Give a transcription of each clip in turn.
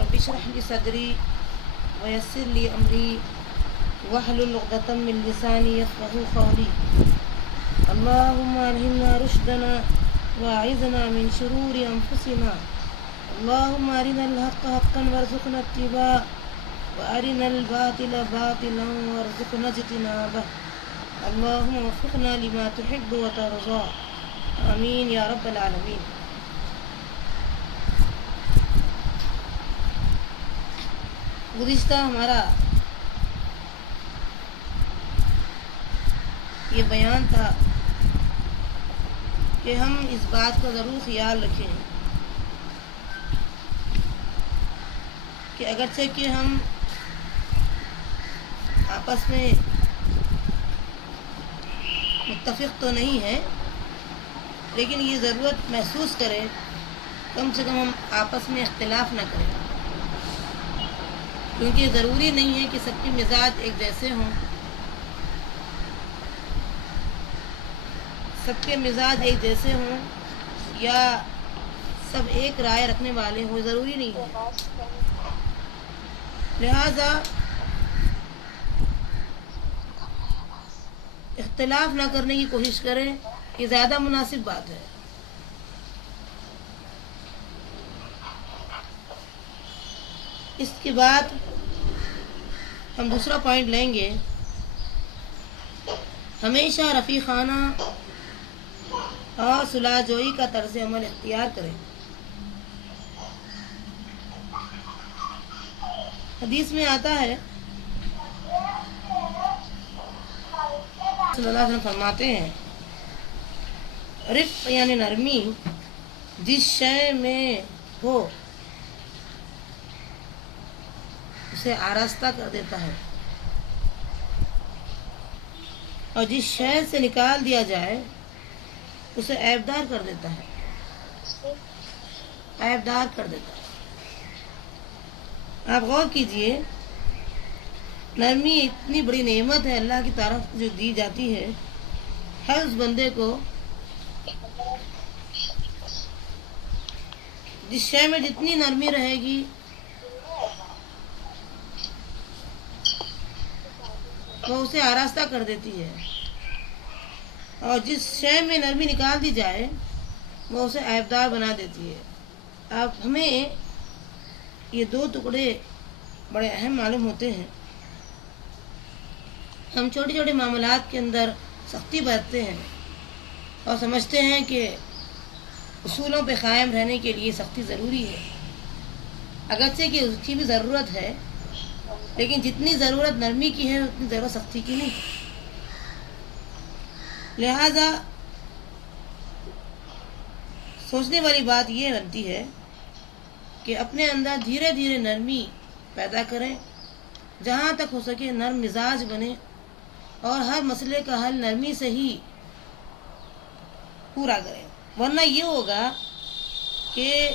رب اشرح لي صدري ويسر لي أمري واحلل عقدة من لساني يفقهوا قولي. اللهم ألهمنا رشدنا واعذنا من شرور أنفسنا. اللهم أرنا الحق حقا وارزقنا اتباعه وأرنا الباطل باطلا وارزقنا اجتنابه. اللهم وفقنا لما تحب وترضى. آمین یا رب العالمین. گزشتہ ہمارا یہ بیان تھا کہ ہم اس بات کا ضرور خیال رکھیں کہ اگرچہ کہ ہم آپس میں متفق تو نہیں ہیں، لیکن یہ ضرورت محسوس کریں کم سے کم ہم آپس میں اختلاف نہ کریں، کیونکہ ضروری نہیں ہے کہ سب کے مزاج ایک جیسے ہوں. سب کے مزاج ایک جیسے ہوں یا سب ایک رائے رکھنے والے ہوں، ضروری نہیں ہے. لہذا اختلاف نہ کرنے کی کوشش کریں، یہ زیادہ مناسب بات ہے. اس کے بعد ہم دوسرا پوائنٹ لیں گے، ہمیشہ رفیقانہ اور صلح جوئی کا طرز عمل اختیار کریں. حدیث میں آتا ہے صلی اللہ علیہ وسلم فرماتے ہیں، رفق یعنی نرمی جس شے میں ہو اسے آراستہ کر دیتا ہے، اور جس شے سے نکال دیا جائے اسے عیبدار کر دیتا ہے. عیبدار کر دیتا ہے. آپ غور کیجئے، نرمی اتنی بڑی نعمت ہے اللہ کی طرف جو دی جاتی ہے ہر اس بندے کو جس شے میں جتنی نرمی رہے گی وہ اسے آراستہ کر دیتی ہے، اور جس شے میں نرمی نکال دی جائے وہ اسے عیبدار بنا دیتی ہے. اب ہمیں یہ دو ٹکڑے بڑے اہم معلوم ہوتے ہیں. ہم چھوٹے چھوٹے معاملات کے اندر سختی برتتے ہیں اور سمجھتے ہیں کہ اصولوں پہ قائم رہنے کے لیے سختی ضروری ہے، اگرچہ کہ اس کی بھی ضرورت ہے، لیکن جتنی ضرورت نرمی کی ہے اتنی ضرورت سختی کی نہیں. لہذا سوچنے والی بات یہ بنتی ہے کہ اپنے اندر دھیرے دھیرے نرمی پیدا کریں، جہاں تک ہو سکے نرم مزاج بنے، اور ہر مسئلے کا حل نرمی سے ہی پورا کریں. ورنہ یہ ہوگا کہ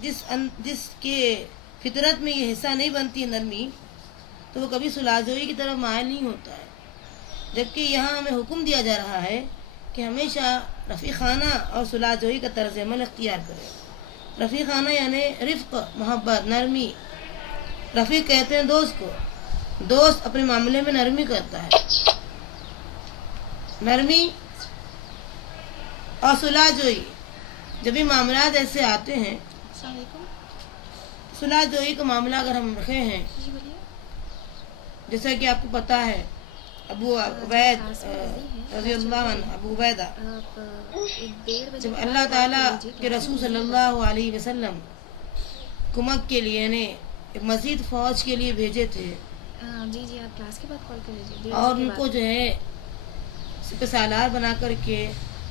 جس کے فطرت میں یہ حصہ نہیں بنتی ہے نرمی، تو وہ کبھی صلح جوئی کی طرف مائل نہیں ہوتا ہے. جبکہ یہاں ہمیں حکم دیا جا رہا ہے کہ ہمیشہ رفیقانہ اور صلح جوئی کا طرز عمل اختیار کریں. رفیقانہ یعنی رفق، محبت، نرمی. رفیق کہتے ہیں دوست کو. دوست اپنے معاملے میں نرمی کرتا ہے. نرمی اور صلح جوئی، جب بھی معاملات ایسے آتے ہیں، صلح جوئی کا معاملہ اگر ہم رکھے ہیں، جیسا کہ آپ کو پتا ہے ابو عبید رضی اللہ عنہ، ابو عبیدہ جب اللہ تعالیٰ کے رسول صلی اللہ علیہ وسلم کمک کے لیے یعنی ایک مزید فوج کے لیے بھیجے تھے، جی آپ کلاس کے بعد کال کر لیجیے، اور ان کو جو ہے سپہ سالار بنا کر کے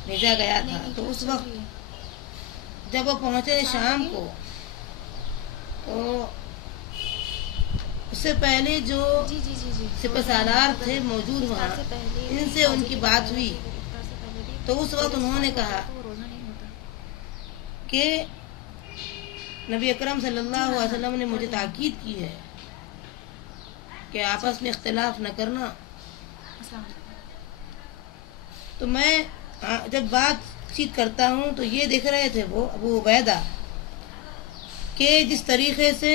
بھیجا گیا تھا. تو اس وقت جب وہ پہنچے شام کو، تو اس سے پہلے جو سپہ سالار تھے موجود وہاں، ان سے ان کی بات ہوئی، تو اس وقت انہوں نے کہا کہ نبی اکرم صلی اللہ علیہ وسلم نے مجھے تاکید کی ہے کہ آپس میں اختلاف نہ کرنا. تو میں جب بات چیت کرتا ہوں تو یہ دیکھ رہے تھے وہ ابو عبیدہ کہ کہ جس طریقے سے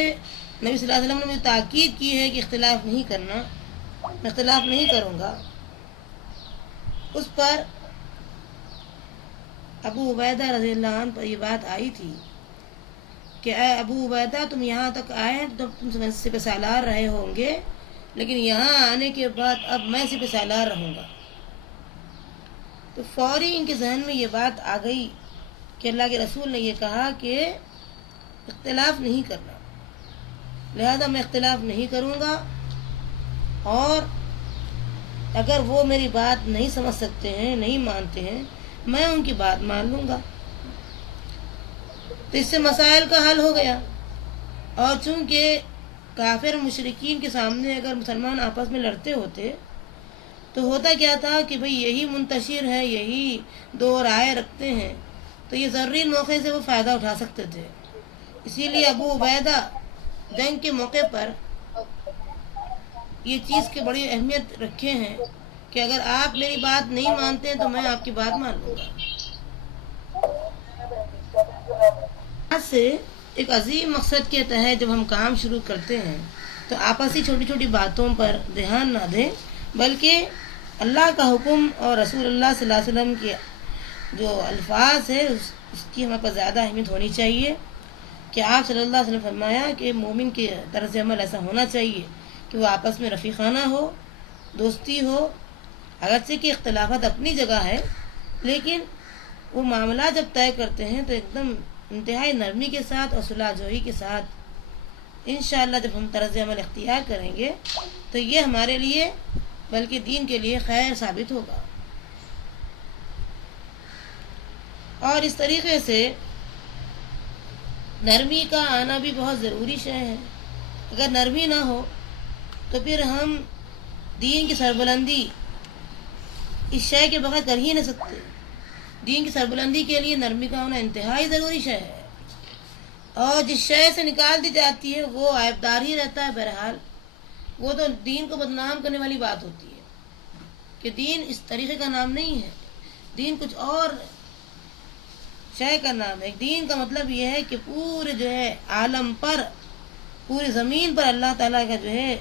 نبی صلی اللہ علیہ وسلم نے مجھے تاکید کی ہے کہ اختلاف نہیں کرنا، میں اختلاف نہیں کروں گا، اس پر ابو عبیدہ رضی اللہ عنہ پر یہ بات آئی تھی کہ اے ابو عبیدہ تم یہاں تک آئے تو تم سپہ سالار رہے ہوں گے، لیکن یہاں آنے کے بعد اب میں سپہ سالار رہوں گا۔ تو فوری ان کے ذہن میں یہ بات آ گئی کہ اللہ کے رسول نے یہ کہا کہ اختلاف نہیں کرنا، لہذا میں اختلاف نہیں کروں گا، اور اگر وہ میری بات نہیں سمجھ سکتے ہیں، نہیں مانتے ہیں، میں ان کی بات مان لوں گا۔ تو اس سے مسائل کا حل ہو گیا۔ اور چونکہ کافر مشرکین کے سامنے اگر مسلمان آپس میں لڑتے ہوتے تو ہوتا کیا تھا کہ بھئی یہی منتشر ہے، یہی دو رائے رکھتے ہیں، تو یہ ضروری موقع سے وہ فائدہ اٹھا سکتے تھے۔ اسی لیے ابو عبیدہ جنگ کے موقع پر یہ چیز کی بڑی اہمیت رکھے ہیں کہ اگر آپ میری بات نہیں مانتے ہیں تو میں آپ کی بات مان لوں گا۔ آج سے ایک عظیم مقصد کے تحت جب ہم کام شروع کرتے ہیں تو آپسی چھوٹی چھوٹی باتوں پر دھیان نہ دیں، بلکہ اللہ کا حکم اور رسول اللہ صلی اللہ علیہ وسلم کے جو الفاظ ہے اس کی ہمارے پاس زیادہ اہمیت ہونی چاہیے کہ آپ صلی اللہ علیہ وسلم فرمایا کہ مومن کے طرز عمل ایسا ہونا چاہیے کہ وہ آپس میں رفیقانہ ہو، دوستی ہو، اگرچہ کہ اختلافات اپنی جگہ ہے، لیکن وہ معاملات جب طے کرتے ہیں تو ایک دم انتہائی نرمی کے ساتھ اور صلح جوئی کے ساتھ انشاءاللہ جب ہم طرز عمل اختیار کریں گے تو یہ ہمارے لیے بلکہ دین کے لیے خیر ثابت ہوگا۔ اور اس طریقے سے نرمی کا آنا بھی بہت ضروری شے ہے۔ اگر نرمی نہ ہو تو پھر ہم دین کی سربلندی اس شے کے بغیر کر ہی نہ سکتے۔ دین کی سربلندی کے لیے نرمی کا ہونا انتہائی ضروری شے ہے، اور جس شے سے نکال دی جاتی ہے وہ عیبدار ہی رہتا ہے۔ بہرحال وہ تو دین کو بدنام کرنے والی بات ہوتی ہے کہ دین اس طریقے کا نام نہیں ہے، دین کچھ اور شے کا نام ہے۔ دین کا مطلب یہ ہے کہ پورے جو ہے عالم پر، پوری زمین پر اللہ تعالیٰ کا جو ہے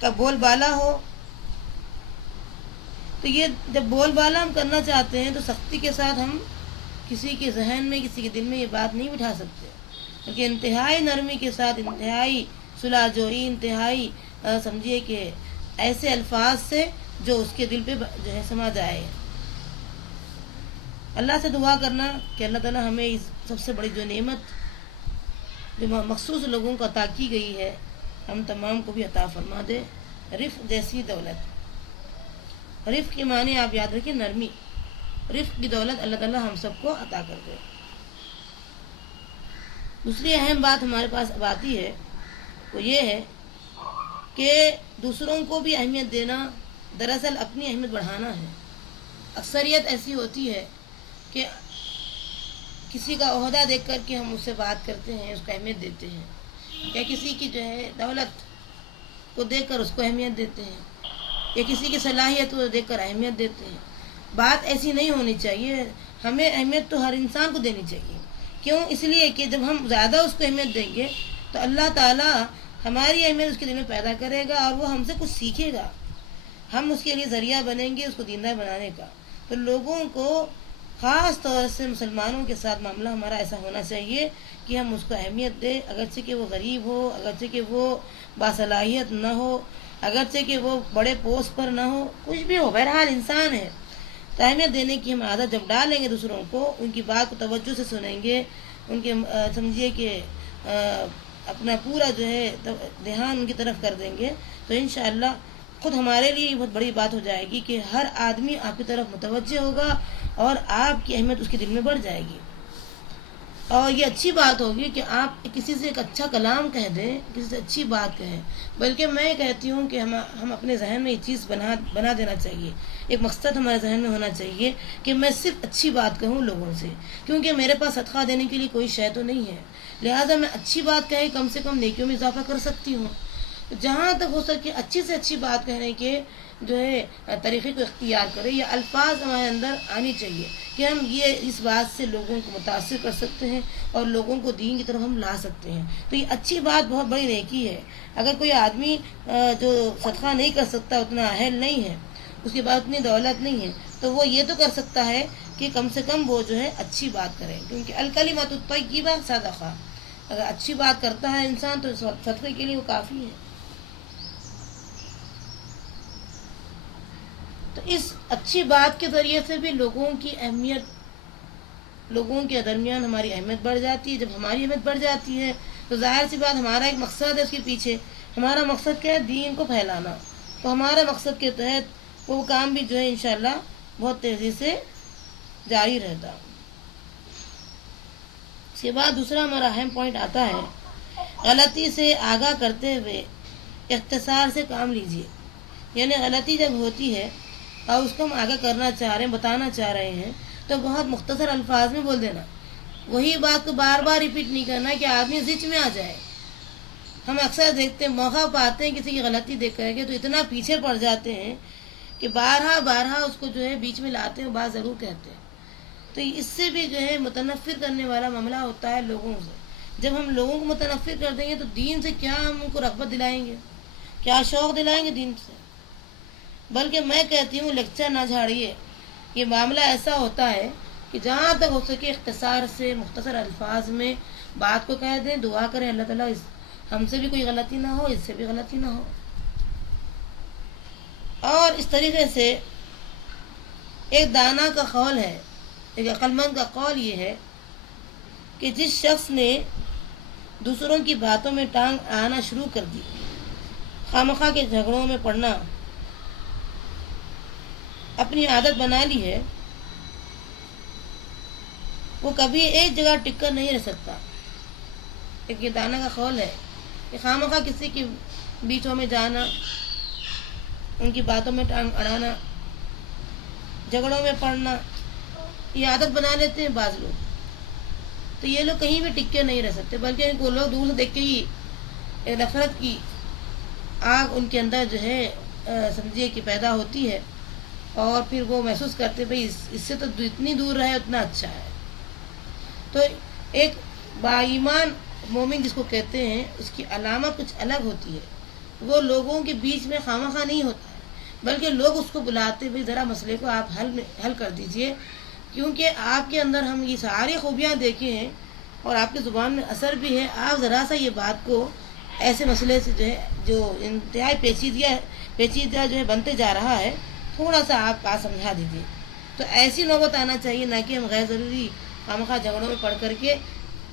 کا بول بالا ہو۔ تو یہ جب بول بالا ہم کرنا چاہتے ہیں تو سختی کے ساتھ ہم کسی کے ذہن میں، کسی کے دل میں یہ بات نہیں بٹھا سکتے، بلکہ انتہائی نرمی کے ساتھ، انتہائی صلح جوئی، انتہائی سمجھیے کہ ایسے الفاظ سے جو اس کے دل پہ جو ہے سما جائے۔ اللہ سے دعا کرنا کہ اللہ تعالیٰ ہمیں اس سب سے بڑی جو نعمت جو مخصوص لوگوں کو عطا کی گئی ہے ہم تمام کو بھی عطا فرما دے، رفق جیسی دولت۔ رفق کے معنی آپ یاد رکھیں نرمی، رفق کی دولت اللہ تعالیٰ ہم سب کو عطا کر دے۔ دوسری اہم بات ہمارے پاس اب آتی ہے وہ یہ ہے کہ دوسروں کو بھی اہمیت دینا دراصل اپنی اہمیت بڑھانا ہے۔ اکثریت ایسی ہوتی ہے کہ کسی کا عہدہ دیکھ کر کے ہم اس سے بات کرتے ہیں، اس کو اہمیت دیتے ہیں، یا کسی کی جو ہے دولت کو دیکھ کر اس کو اہمیت دیتے ہیں، یا کسی کی صلاحیت کو دیکھ کر اہمیت دیتے ہیں۔ بات ایسی نہیں ہونی چاہیے۔ ہمیں اہمیت تو ہر انسان کو دینی چاہیے۔ کیوں؟ اس لیے کہ جب ہم زیادہ اس کو اہمیت دیں گے تو اللہ تعالیٰ ہماری اہمیت اس کے دل میں پیدا کرے گا اور وہ ہم سے کچھ سیکھے گا، ہم اس کے لیے ذریعہ بنیں گے اس کو دیندار بنانے کا۔ تو لوگوں کو خاص طور سے مسلمانوں کے ساتھ معاملہ ہمارا ایسا ہونا چاہیے کہ ہم اس کو اہمیت دیں، اگرچہ کہ وہ غریب ہو، اگرچہ کہ وہ باصلاحیت نہ ہو، اگرچہ کہ وہ بڑے پوسٹ پر نہ ہو، کچھ بھی ہو، بہرحال انسان ہے۔ تو اہمیت دینے کی ہم عادت جب ڈالیں گے دوسروں کو، ان کی بات کو توجہ سے سنیں گے، ان کے سمجھیے کہ اپنا پورا جو ہے دھیان ان کی طرف کر دیں گے تو انشاءاللہ خود ہمارے لیے یہ بہت بڑی بات ہو جائے گی کہ ہر آدمی آپ کی طرف متوجہ ہوگا اور آپ کی اہمیت اس کے دل میں بڑھ جائے گی۔ اور یہ اچھی بات ہوگی کہ آپ کسی سے ایک اچھا کلام کہہ دیں، کسی سے اچھی بات کہیں، بلکہ میں کہتی ہوں کہ ہم اپنے ذہن میں یہ چیز بنا دینا چاہیے، ایک مقصد ہمارے ذہن میں ہونا چاہیے کہ میں صرف اچھی بات کہوں لوگوں سے، کیونکہ میرے پاس صدقہ دینے کے لیے کوئی شے تو نہیں ہے، لہٰذا میں اچھی بات کہے کم سے کم نیکیوں میں اضافہ کر سکتی ہوں۔ تو جہاں تک ہو سکے اچھی سے اچھی بات کہنے کے جو ہے طریقے کو اختیار کریں، یا الفاظ ہمارے اندر آنی چاہیے کہ ہم یہ اس بات سے لوگوں کو متاثر کر سکتے ہیں اور لوگوں کو دین کی طرف ہم لا سکتے ہیں. تو یہ اچھی بات بہت بڑی نیکی ہے. اگر کوئی آدمی جو صدقہ نہیں کر سکتا، اتنا اہل نہیں ہے، اس کے پاس اتنی دولت نہیں ہے، تو وہ یہ تو کر سکتا ہے کہ کم سے کم وہ جو ہے اچھی بات کرے، کیونکہ الکلمۃ الطیبہ صدقہ. اگر اچھی بات کرتا ہے انسان تو صدقے کے لیے وہ کافی ہے. تو اس اچھی بات کے ذریعے سے بھی لوگوں کی اہمیت، لوگوں کے درمیان ہماری اہمیت بڑھ جاتی ہے. جب ہماری اہمیت بڑھ جاتی ہے تو ظاہر سی بات ہمارا ایک مقصد ہے اس کے پیچھے. ہمارا مقصد کیا ہے؟ دین کو پھیلانا. تو ہمارے مقصد کے تحت وہ کام بھی جو ہے انشاءاللہ بہت تیزی سے جاری رہتا. اس کے بعد دوسرا ہمارا اہم پوائنٹ آتا ہے، غلطی سے آگاہ کرتے ہوئے اختصار سے کام لیجیے. یعنی غلطی جب ہوتی ہے اور اس کو ہم آگاہ کرنا چاہ رہے ہیں، بتانا چاہ رہے ہیں، تو بہت مختصر الفاظ میں بول دینا. وہی بات کو بار بار ریپیٹ نہیں کرنا کہ آدمی ذہن میں آ جائے. ہم اکثر دیکھتے ہیں، موقع پاتے ہیں کسی کی غلطی دیکھ کر کے تو اتنا پیچھے پڑ جاتے ہیں کہ بارہا اس کو جو ہے بیچ میں لاتے ہیں، بات ضرور کہتے ہیں. تو اس سے بھی جو ہے متنفر کرنے والا معاملہ ہوتا ہے لوگوں سے. جب ہم لوگوں کو متنفر کر دیں گے تو دین سے کیا ہم ان کو رغبت دلائیں گے، کیا شوق دلائیں گے دین سے؟ بلکہ میں کہتی ہوں لیکچر نہ جھاڑیے. یہ معاملہ ایسا ہوتا ہے کہ جہاں تک ہو سکے اختصار سے مختصر الفاظ میں بات کو کہہ دیں، دعا کریں اللہ تعالیٰ ہم سے بھی کوئی غلطی نہ ہو، اس سے بھی غلطی نہ ہو. اور اس طریقے سے ایک دانا کا قول ہے، ایک عقل مند کا قول یہ ہے کہ جس شخص نے دوسروں کی باتوں میں ٹانگ آنا شروع کر دی، خامخواہ کے جھگڑوں میں پڑنا اپنی عادت بنا لی ہے، وہ کبھی ایک جگہ ٹک کر نہیں رہ سکتا. ایک یہ دانا کا قول ہے کہ خامخواہ کسی کے بیچوں میں جانا، ان کی باتوں میں ٹانگ اڑانا، جھگڑوں میں پڑنا، یہ عادت بنا لیتے ہیں بعض لوگ. تو یہ لوگ کہیں بھی ٹک کے نہیں رہ سکتے، بلکہ ان کو لوگ دور سے دیکھ کے ہی ایک نفرت کی آگ ان کے اندر جو ہے سمجھیے کہ پیدا ہوتی ہے، اور پھر وہ محسوس کرتے بھئی اس سے تو اتنی دور رہے اتنا اچھا ہے. تو ایک با ایمان مومن جس کو کہتے ہیں، اس کی علامت کچھ الگ ہوتی ہے. وہ لوگوں کے بیچ میں خامخواہ نہیں ہوتا ہے، بلکہ لوگ اس کو بلاتے بھئی ذرا مسئلے کو آپ حل کر دیجئے، کیونکہ آپ کے اندر ہم یہ ساری خوبیاں دیکھے ہیں اور آپ کی زبان میں اثر بھی ہے. آپ ذرا سا یہ بات کو ایسے مسئلے سے جو ہے جو انتہائی پیچیدہ جو ہے بنتے جا رہا ہے، تھوڑا سا آپ بات سمجھا دیجیے. تو ایسی نوبت آنا چاہیے، نہ کہ ہم غیر ضروری خامخواہ جھگڑوں میں پڑھ کر کے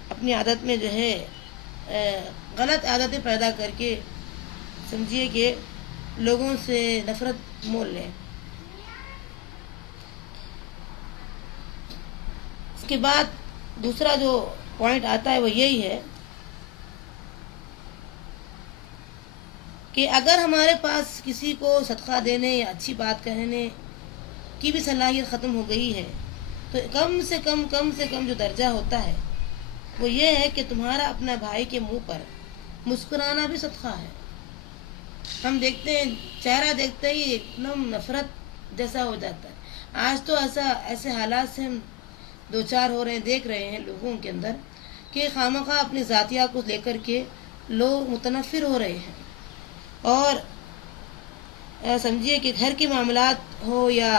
اپنی عادت میں جو ہے غلط عادتیں پیدا کر کے سمجھیے کہ لوگوں سے نفرت مول لیں. اس کے بعد دوسرا جو پوائنٹ آتا ہے وہ یہی ہے کہ اگر ہمارے پاس کسی کو صدقہ دینے یا اچھی بات کہنے کی بھی صلاحیت ختم ہو گئی ہے، تو کم سے کم جو درجہ ہوتا ہے وہ یہ ہے کہ تمہارا اپنا بھائی کے منہ پر مسکرانا بھی صدقہ ہے. ہم دیکھتے ہیں چہرہ دیکھتے ہی ایک دم نفرت جیسا ہو جاتا ہے. آج تو ایسے حالات سے ہم دو چار ہو رہے ہیں، دیکھ رہے ہیں لوگوں کے اندر کہ خامخواہ اپنی ذاتیہ کو لے کر کے لوگ متنفر ہو رہے ہیں. اور سمجھیے کہ گھر کے معاملات ہو یا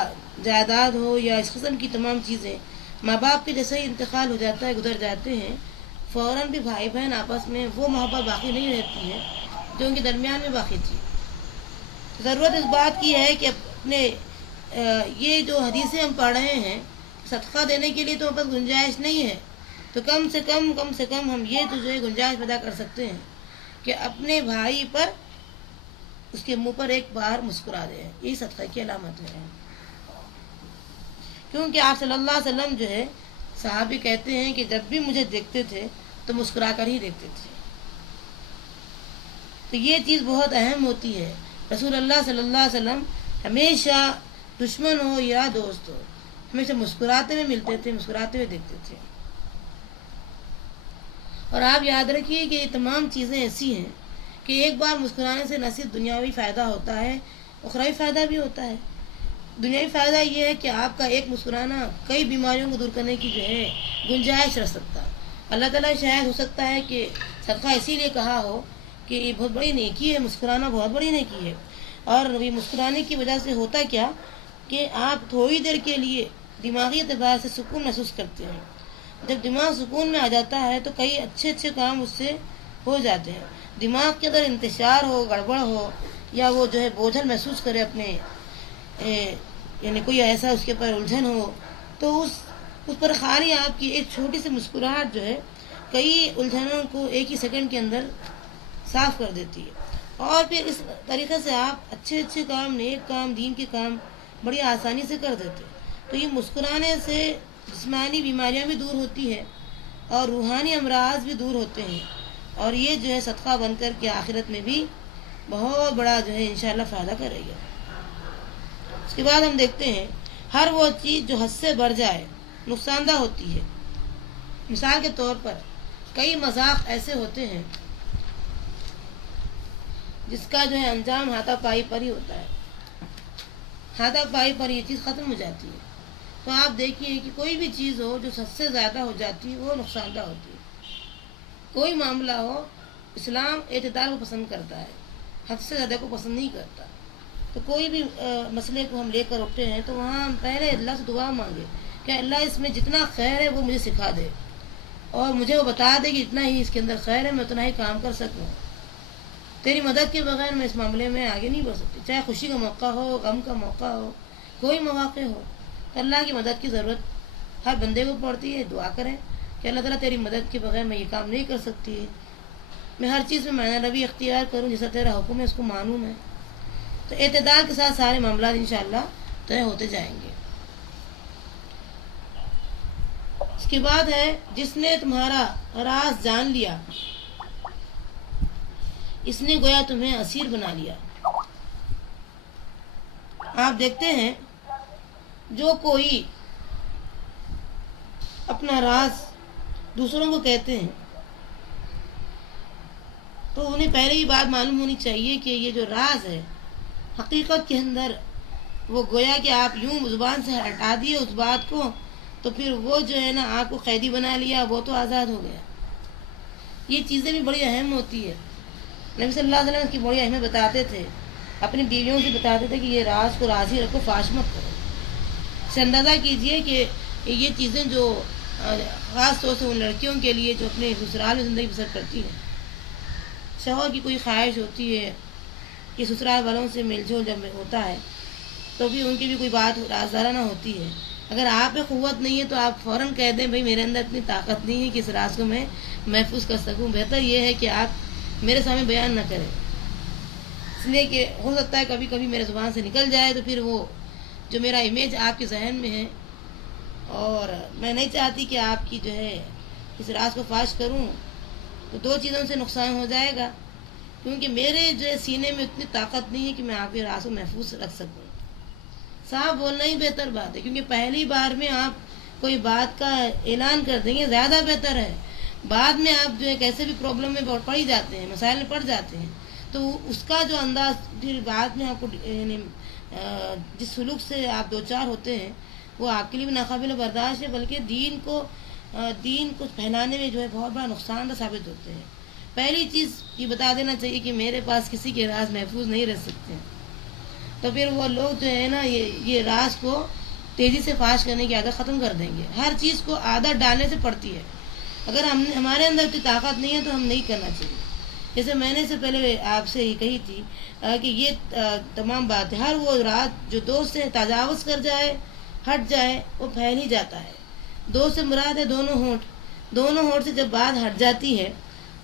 جائیداد ہو یا اس قسم کی تمام چیزیں، ماں باپ کے جیسے ہی انتقال ہو جاتا ہے، گزر جاتے ہیں، فوراً بھی بھائی بہن آپس میں وہ محبت باقی نہیں رہتی ہے جو ان کے درمیان میں باقی تھی. ضرورت اس بات کی ہے کہ اپنے یہ جو حدیثیں ہم پڑھ رہے ہیں، صدقہ دینے کے لیے تو بس گنجائش نہیں ہے، تو کم سے کم ہم یہ تو جو ہے گنجائش پیدا کر سکتے ہیں کہ اپنے بھائی پر اس کے منہ پر ایک بار مسکرا دیں. یہی صدقہ کی علامت ہے. کیونکہ آپ صلی اللہ علیہ وسلم جو ہے صحابی کہتے ہیں کہ جب بھی مجھے دیکھتے تھے تو مسکرا کر ہی دیکھتے تھے. تو یہ چیز بہت اہم ہوتی ہے. رسول اللہ صلی اللہ علیہ وسلم ہمیشہ دشمن ہو یا دوست ہو ہمیشہ مسکراتے ہوئے ملتے تھے، مسکراتے ہوئے دیکھتے تھے. اور آپ یاد رکھیے کہ یہ تمام چیزیں ایسی ہیں کہ ایک بار مسکرانے سے نہ صرف دنیاوی فائدہ ہوتا ہے، اخروی فائدہ بھی ہوتا ہے۔ دنیاوی فائدہ یہ ہے کہ آپ کا ایک مسکرانا کئی بیماریوں کو دور کرنے کی جو ہے گنجائش رکھ سکتا ہے۔ اللہ تعالیٰ شاید ہو سکتا ہے کہ صدقہ اسی لیے کہا ہو کہ یہ بہت بڑی نیکی ہے، مسکرانا بہت بڑی نیکی ہے۔ اور یہ مسکرانے کی وجہ سے ہوتا کیا کہ آپ تھوڑی دیر کے لیے دماغی اعتبار سے سکون محسوس کرتے ہیں۔ جب دماغ سکون میں آ جاتا ہے تو کئی اچھے اچھے کام اس سے ہو جاتے ہیں۔ دماغ کے اندر انتشار ہو، گڑبڑ ہو، یا وہ جو ہے بوجھل محسوس کرے اپنے یعنی کوئی ایسا اس کے پر الجھن ہو، تو اس پر خالی آپ کی ایک چھوٹی سی مسکراہٹ جو ہے کئی الجھنوں کو ایک ہی سیکنڈ کے اندر صاف کر دیتی ہے۔ اور پھر اس طریقے سے آپ اچھے اچھے کام، نیک کام، دین کے کام بڑی آسانی سے کر دیتے ہیں۔ تو یہ مسکرانے سے جسمانی بیماریاں بھی دور ہوتی ہیں اور روحانی امراض بھی دور ہوتے ہیں، اور یہ جو ہے صدقہ بن کر کے آخرت میں بھی بہت بڑا جو ہے انشاءاللہ فائدہ کرے گا۔ اس کے بعد ہم دیکھتے ہیں ہر وہ چیز جو حد سے بڑھ جائے نقصان دہ ہوتی ہے۔ مثال کے طور پر کئی مذاق ایسے ہوتے ہیں جس کا جو ہے انجام ہاتھا پائی پر ہی ہوتا ہے، ہاتھا پائی پر یہ چیز ختم ہو جاتی ہے۔ تو آپ دیکھیے کہ کوئی بھی چیز ہو جو حد سے زیادہ ہو جاتی ہے وہ نقصان دہ ہوتی ہے۔ کوئی معاملہ ہو، اسلام اعتدال کو پسند کرتا ہے، حد سے زیادہ کو پسند نہیں کرتا۔ تو کوئی بھی مسئلے کو ہم لے کر اٹھتے ہیں تو وہاں ہم پہلے اللہ سے دعا مانگے کہ اللہ اس میں جتنا خیر ہے وہ مجھے سکھا دے، اور مجھے وہ بتا دے کہ اتنا ہی اس کے اندر خیر ہے، میں اتنا ہی کام کر سکوں۔ تیری مدد کے بغیر میں اس معاملے میں آگے نہیں بڑھ سکتی، چاہے خوشی کا موقع ہو، غم کا موقع ہو، کوئی مواقع ہو۔ تو اللہ کی مدد کی ضرورت ہر بندے کو پڑتی ہے۔ دعا کریں کہ اللہ تعالیٰ تیری مدد کے بغیر میں یہ کام نہیں کر سکتی ہے، میں ہر چیز میں معنی روی اختیار کروں، جیسا تیرا حکم ہے اس کو مانوں میں۔ تو اعتدال کے ساتھ سارے معاملات انشاءاللہ طے ہوتے جائیں گے۔ اس کے بعد ہے جس نے تمہارا راز جان لیا، اس نے گویا تمہیں اسیر بنا لیا۔ آپ دیکھتے ہیں جو کوئی اپنا راز دوسروں کو کہتے ہیں تو انہیں پہلے ہی بات معلوم ہونی چاہیے کہ یہ جو راز ہے حقیقت کے اندر وہ گویا کہ آپ یوں زبان سے ہٹا دیے اس بات کو تو پھر وہ جو ہے نا آپ کو قیدی بنا لیا، وہ تو آزاد ہو گیا۔ یہ چیزیں بھی بڑی اہم ہوتی ہے۔ نبی صلی اللہ علیہ وسلم کی بڑی اہمیت بتاتے تھے، اپنی بیویوں سے بتاتے تھے کہ یہ راز کو راز ہی رکھو، فاش مت کرو۔ سے اندازہ کیجئے کہ یہ چیزیں جو خاص طور سے ان لڑکیوں کے لیے جو اپنے سسرال میں زندگی بسر کرتی ہیں، شوہر کی کوئی خواہش ہوتی ہے کہ سسرال والوں سے میل جول جب ہوتا ہے تو بھی ان کی بھی کوئی بات رازدارانہ ہوتی ہے۔ اگر آپ میں قوت نہیں ہے تو آپ فوراً کہہ دیں بھائی میرے اندر اتنی طاقت نہیں ہے کہ اس راز کو میں محفوظ کر سکوں، بہتر یہ ہے کہ آپ میرے سامنے بیان نہ کریں، اس لیے کہ ہو سکتا ہے کبھی کبھی میرے زبان سے نکل جائے تو پھر وہ جو میرا امیج آپ کے ذہن میں ہے، اور میں نہیں چاہتی کہ آپ کی جو ہے اس راز کو فاش کروں، تو دو چیزوں سے نقصان ہو جائے گا، کیونکہ میرے جو ہے سینے میں اتنی طاقت نہیں ہے کہ میں آپ کے راز کو محفوظ رکھ سکوں۔ صاف بولنا ہی بہتر بات ہے، کیونکہ پہلی بار میں آپ کوئی بات کا اعلان کر دیں گے زیادہ بہتر ہے۔ بعد میں آپ جو ہے کیسے بھی پرابلم میں پڑ ہی جاتے ہیں، مسائل میں پڑ جاتے ہیں، تو اس کا جو انداز پھر بعد میں آپ کو یعنی جس سلوک سے آپ دو چار ہوتے ہیں وہ آپ کے لیے بھی ناقابل برداشت ہے، بلکہ دین کو پھیلانے میں جو ہے بہت بڑا نقصان دہ ثابت ہوتے ہیں۔ پہلی چیز یہ بتا دینا چاہیے کہ میرے پاس کسی کے راز محفوظ نہیں رہ سکتے، تو پھر وہ لوگ جو ہے نا یہ راز کو تیزی سے فاش کرنے کی عادت ختم کر دیں گے۔ ہر چیز کو عادت ڈالنے سے پڑتی ہے، اگر ہمارے اندر اتنی طاقت نہیں ہے تو ہم نہیں کرنا چاہیے۔ جیسے میں نے سے پہلے آپ سے یہ کہی تھی کہ یہ تمام باتیں، ہر وہ راز جو دوست سے تجاوز کر جائے، ہٹ جائے، وہ پھیل ہی جاتا ہے۔ دوست سے مراد ہے دونوں ہونٹ سے جب بات ہٹ جاتی ہے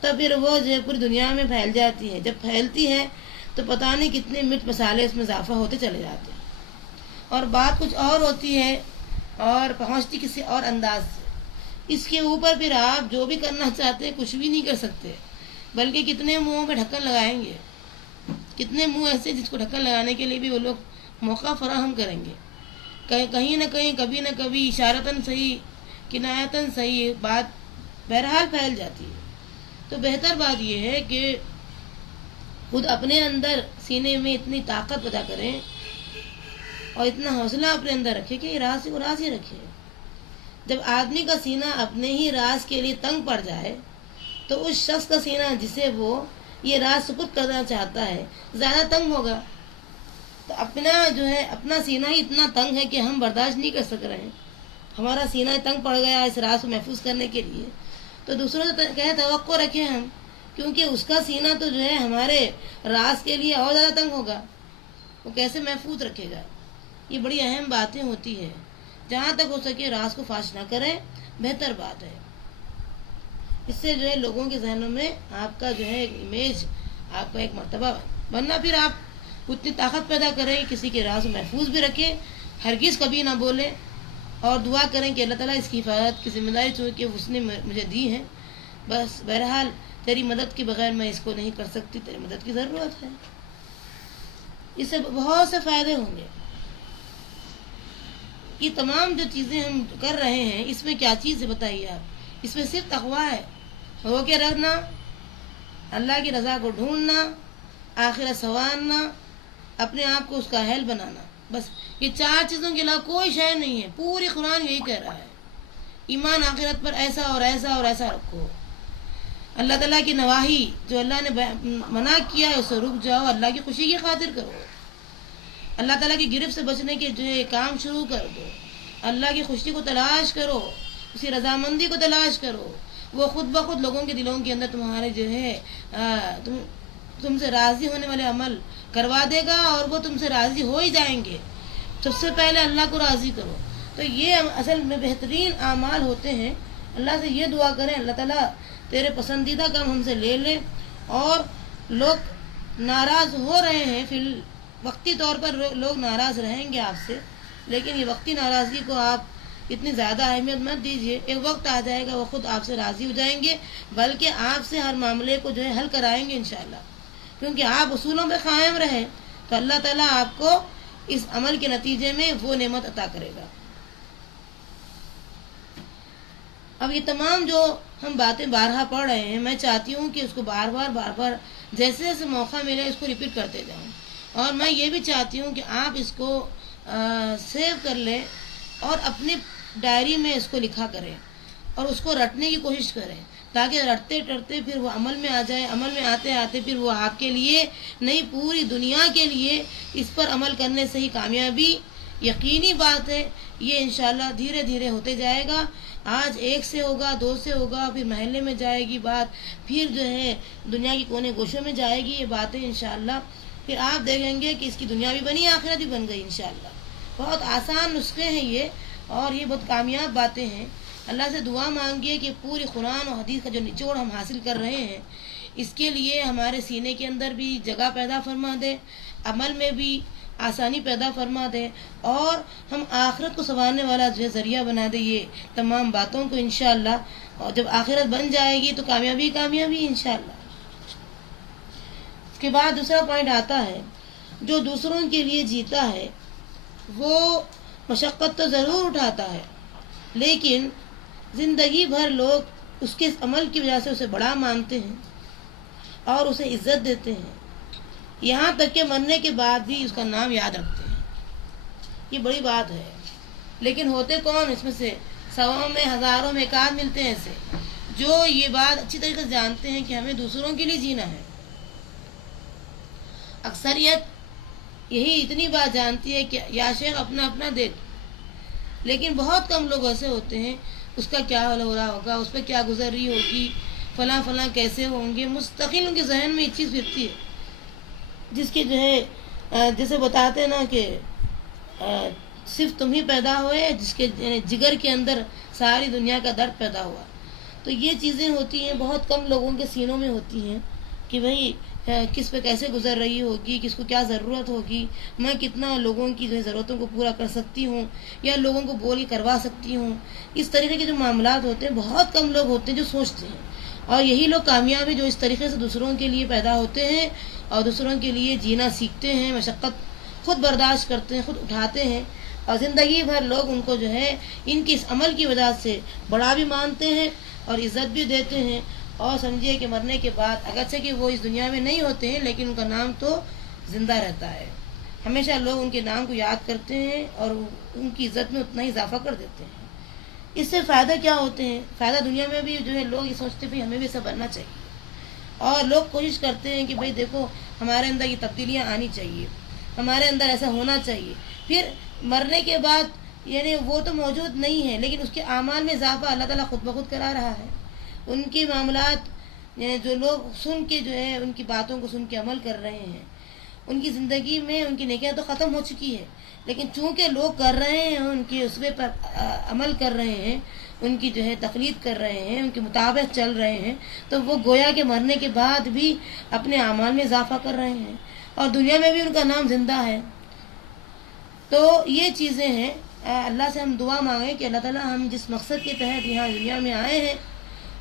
تو پھر وہ جو ہے پوری دنیا میں پھیل جاتی ہے۔ جب پھیلتی ہے تو پتہ نہیں کتنے مرچ مسالے اس میں اضافہ ہوتے چلے جاتے ہیں، اور بات کچھ اور ہوتی ہے اور پہنچتی کسی اور انداز سے۔ اس کے اوپر پھر آپ جو بھی کرنا چاہتے ہیں کچھ بھی نہیں کر سکتے، بلکہ کتنے منہوں پہ ڈھکن لگائیں گے، کتنے منہ ایسے جس کو ڈھکن لگانے کے لیے بھی وہ لوگ موقع فراہم کریں گے، کہیں نہ کہیں کبھی نہ کبھی اشارتاً صحیح، کنایتاً صحیح، بات بہرحال پھیل جاتی ہے۔ تو بہتر بات یہ ہے کہ خود اپنے اندر سینے میں اتنی طاقت پیدا کریں اور اتنا حوصلہ اپنے اندر رکھے کہ راز کو راز ہی رکھے. جب آدمی کا سینہ اپنے ہی راز کے لیے تنگ پڑ جائے تو اس شخص کا سینہ جسے وہ یہ راز سپرد کرنا چاہتا ہے زیادہ تنگ ہوگا. تو اپنا سینہ ہی اتنا تنگ ہے کہ ہم برداشت نہیں کر سک رہے ہیں. ہمارا سینہ تنگ پڑ گیا اس راز کو محفوظ کرنے کے لیے. تو دوسروں سے توقع رکھیں ہم، کیونکہ اس کا سینہ تو ہمارے راز کے لیے اور زیادہ تنگ ہوگا. وہ کیسے محفوظ رکھے گا؟ یہ بڑی اہم باتیں ہوتی ہے. جہاں تک ہو سکے راز کو فاش نہ کریں، بہتر بات ہے. اس سے لوگوں کے ذہنوں میں آپ کا ایک امیج، آپ کا ایک مرتبہ ورنہ پھر آپ اتنی طاقت پیدا کریں کسی کے راز محفوظ بھی رکھیں، ہرگز کبھی نہ بولیں، اور دعا کریں کہ اللہ تعالیٰ اس کی حفاظت کی ذمہ داری چونکہ اس نے مجھے دی ہے. بس بہرحال تیری مدد کے بغیر میں اس کو نہیں کر سکتی، تیری مدد کی ضرورت ہے. اس سے بہت سے فائدے ہوں گے. یہ تمام جو چیزیں ہم کر رہے ہیں اس میں کیا چیز ہے بتائیے آپ؟ اس میں صرف تقویٰ ہے، ہو کے رہنا، اللہ کی رضا کو ڈھونڈنا، آخرت سنوارنا، اپنے آپ کو اس کا اہل بنانا. بس یہ 4 چیزوں کے علاوہ کوئی شے نہیں ہے. پوری قرآن یہی کہہ رہا ہے، ایمان آخرت پر ایسا اور ایسا اور ایسا رکھو. اللہ تعالیٰ کی نواہی جو اللہ نے منع کیا ہے اسے رک جاؤ، اللہ کی خوشی کی خاطر کرو. اللہ تعالیٰ کی گرفت سے بچنے کے کام شروع کر دو. اللہ کی خوشی کو تلاش کرو، اسی رضامندی کو تلاش کرو. وہ خود بخود لوگوں کے دلوں کے اندر تمہارے تم سے راضی ہونے والے عمل کروا دے گا، اور وہ تم سے راضی ہو ہی جائیں گے. سب سے پہلے اللہ کو راضی کرو. تو یہ اصل میں بہترین اعمال ہوتے ہیں. اللہ سے یہ دعا کریں اللہ تعالیٰ تیرے پسندیدہ کام ہم سے لے لے. اور لوگ ناراض ہو رہے ہیں، فی وقتی طور پر لوگ ناراض رہیں گے آپ سے، لیکن یہ وقتی ناراضگی کو آپ اتنی زیادہ اہمیت مت دیجیے. ایک وقت آ جائے گا وہ خود آپ سے راضی ہو جائیں گے، بلکہ آپ سے ہر معاملے کو حل کرائیں گے انشاءاللہ. کیونکہ آپ اصولوں پہ قائم رہیں تو اللہ تعالیٰ آپ کو اس عمل کے نتیجے میں وہ نعمت عطا کرے گا. اب یہ تمام جو ہم باتیں بارہا پڑھ رہے ہیں، میں چاہتی ہوں کہ اس کو بار بار جیسے جیسے موقع ملے اس کو ریپیٹ کرتے جاؤں. اور میں یہ بھی چاہتی ہوں کہ آپ اس کو سیو کر لیں اور اپنی ڈائری میں اس کو لکھا کریں اور اس کو رٹنے کی کوشش کریں، تاکہ رٹتے پھر وہ عمل میں آ جائے. عمل میں آتے پھر وہ آپ کے لیے نہیں پوری دنیا کے لیے اس پر عمل کرنے سے ہی کامیابی یقینی بات ہے. یہ انشاءاللہ دھیرے دھیرے ہوتے جائے گا. آج 1 سے ہوگا، 2 سے ہوگا، پھر محلے میں جائے گی بات، پھر دنیا کی کونے گوشوں میں جائے گی یہ باتیں انشاءاللہ. پھر آپ دیکھیں گے کہ اس کی دنیا بھی بنی، آخرت بھی بن گئی انشاءاللہ. بہت آسان نسخے ہیں یہ، اور یہ بہت کامیاب باتیں ہیں. اللہ سے دعا مانگیے کہ پوری قرآن اور حدیث کا جو نچوڑ ہم حاصل کر رہے ہیں اس کے لیے ہمارے سینے کے اندر بھی جگہ پیدا فرما دے، عمل میں بھی آسانی پیدا فرما دے، اور ہم آخرت کو سنوارنے والا ذریعہ بنا دے یہ تمام باتوں کو انشاءاللہ. اور جب آخرت بن جائے گی تو کامیابی انشاءاللہ. اس کے بعد دوسرا پوائنٹ آتا ہے، جو دوسروں کے لیے جیتا ہے وہ مشقت تو ضرور اٹھاتا ہے، لیکن زندگی بھر لوگ اس کے عمل کی وجہ سے اسے بڑا مانتے ہیں اور اسے عزت دیتے ہیں، یہاں تک کہ مرنے کے بعد بھی اس کا نام یاد رکھتے ہیں. یہ بڑی بات ہے. لیکن ہوتے کون اس میں سے 100 میں 1000 میں 1 آدھ ملتے ہیں ایسے جو یہ بات اچھی طریقے سے جانتے ہیں کہ ہمیں دوسروں کے لیے جینا ہے. اکثریت یہی اتنی بات جانتی ہے کہ یا شیخ اپنا دیکھ، لیکن بہت کم لوگ ایسے ہوتے ہیں اس کا کیا حل ہو رہا ہوگا، اس پہ کیا گزر رہی ہوگی، فلاں کیسے ہوں گے. مستقل ان کے ذہن میں یہ چیز پھرتی ہے جس کے جیسے بتاتے ہیں نا کہ صرف تم ہی پیدا ہوئے جس کے جگر کے اندر ساری دنیا کا درد پیدا ہوا. تو یہ چیزیں ہوتی ہیں بہت کم لوگوں کے سینوں میں ہوتی ہیں کہ بھئی کس پہ کیسے گزر رہی ہوگی، کس کو کیا ضرورت ہوگی، میں کتنا لوگوں کی ضرورتوں کو پورا کر سکتی ہوں یا لوگوں کو بول کروا سکتی ہوں. اس طریقے کے جو معاملات ہوتے ہیں بہت کم لوگ ہوتے ہیں جو سوچتے ہیں، اور یہی لوگ کامیاب ہیں جو اس طریقے سے دوسروں کے لیے پیدا ہوتے ہیں اور دوسروں کے لیے جینا سیکھتے ہیں، مشقت خود برداشت کرتے ہیں، خود اٹھاتے ہیں، اور زندگی بھر لوگ ان کو ان کی اس عمل کی وجہ سے بڑا بھی مانتے ہیں اور عزت بھی دیتے ہیں اور سمجھیے کہ مرنے کے بعد اگرچہ کہ وہ اس دنیا میں نہیں ہوتے ہیں لیکن ان کا نام تو زندہ رہتا ہے. ہمیشہ لوگ ان کے نام کو یاد کرتے ہیں اور ان کی عزت میں اتنا ہی اضافہ کر دیتے ہیں. اس سے فائدہ کیا ہوتے ہیں؟ فائدہ دنیا میں بھی جو ہے لوگ یہ سوچتے ہیں ہمیں بھی ایسا بننا چاہیے، اور لوگ کوشش کرتے ہیں کہ بھئی دیکھو ہمارے اندر یہ تبدیلیاں آنی چاہیے، ہمارے اندر ایسا ہونا چاہیے. پھر مرنے کے بعد یعنی وہ تو موجود نہیں ہے لیکن اس کے اعمال میں اضافہ اللہ تعالیٰ خود بخود کرا رہا ہے. ان کے معاملات یعنی جو لوگ سن کے جو ہے ان کی باتوں کو سن کے عمل کر رہے ہیں، ان کی زندگی میں ان کی نیکیاں تو ختم ہو چکی ہے لیکن چونکہ لوگ کر رہے ہیں، ان کے اسوے پر عمل کر رہے ہیں، ان کی جو ہے تقلید کر رہے ہیں، ان کے مطابق چل رہے ہیں، تو وہ گویا کہ مرنے کے بعد بھی اپنے اعمال میں اضافہ کر رہے ہیں اور دنیا میں بھی ان کا نام زندہ ہے. تو یہ چیزیں ہیں. اللہ سے ہم دعا مانگیں کہ اللہ تعالیٰ ہم جس مقصد کے تحت یہاں دنیا میں آئے ہیں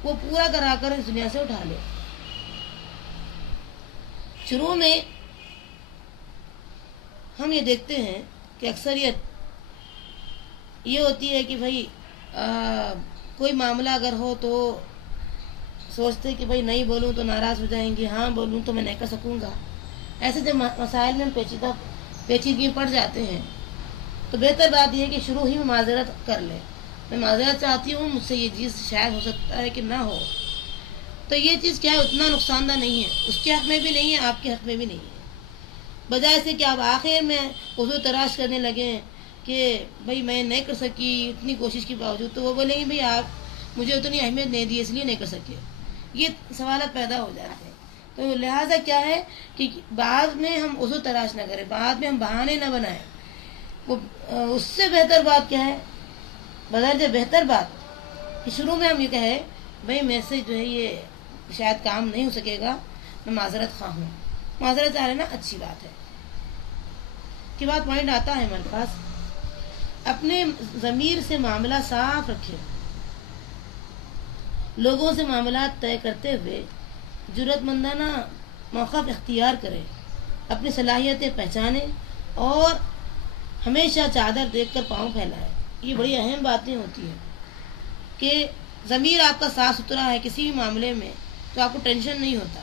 وہ پورا کرا کر اس دنیا سے اٹھا لے. شروع میں ہم یہ دیکھتے ہیں کہ اکثریت یہ ہوتی ہے کہ بھائی کوئی معاملہ اگر ہو تو سوچتے کہ بھائی نہیں بولوں تو ناراض ہو جائیں گے، ہاں بولوں تو میں نہیں کر سکوں گا. ایسے جب مسائل میں ہم پیچیدگی پڑ جاتے ہیں تو بہتر بات یہ ہے کہ شروع ہی میں معذرت کر لیں. میں معذرت چاہتی ہوں، مجھ سے یہ چیز شاید ہو سکتا ہے کہ نہ ہو. تو یہ چیز کیا ہے اتنا نقصان دہ نہیں ہے، اس کے حق میں بھی نہیں ہے، آپ کے حق میں بھی نہیں ہے. بجائے سے کہ آپ آخر میں عذر تراش کرنے لگیں کہ بھائی میں نہیں کر سکی اتنی کوشش کے باوجود، تو وہ بولیں گے بھائی آپ مجھے اتنی اہمیت نہیں دی اس لیے نہیں کر سکے. یہ سوالات پیدا ہو جاتے ہیں. تو لہٰذا کیا ہے کہ بعد میں ہم عذر تراش نہ کریں، بعد میں ہم بہانے نہ بنائیں. اس سے بہتر بات کیا ہے؟ بدرجہ بہتر بات کہ شروع میں ہم یہ کہیں بھائی میں سے جو ہے یہ شاید کام نہیں ہو سکے گا، میں معذرت خواہ ہوں. معذرت چاہ لینا اچھی بات ہے. کی بات پوائنٹ آتا ہے ہمارے پاس. اپنے ضمیر سے معاملہ صاف رکھے، لوگوں سے معاملات طے کرتے ہوئے جرأت مندانہ موقف اختیار کرے، اپنی صلاحیتیں پہچانے اور ہمیشہ چادر دیکھ کر پاؤں پھیلائے. یہ بڑی اہم باتیں ہوتی ہیں کہ ضمیر آپ کا صاف ستھرا ہے کسی بھی معاملے میں تو آپ کو ٹینشن نہیں ہوتا.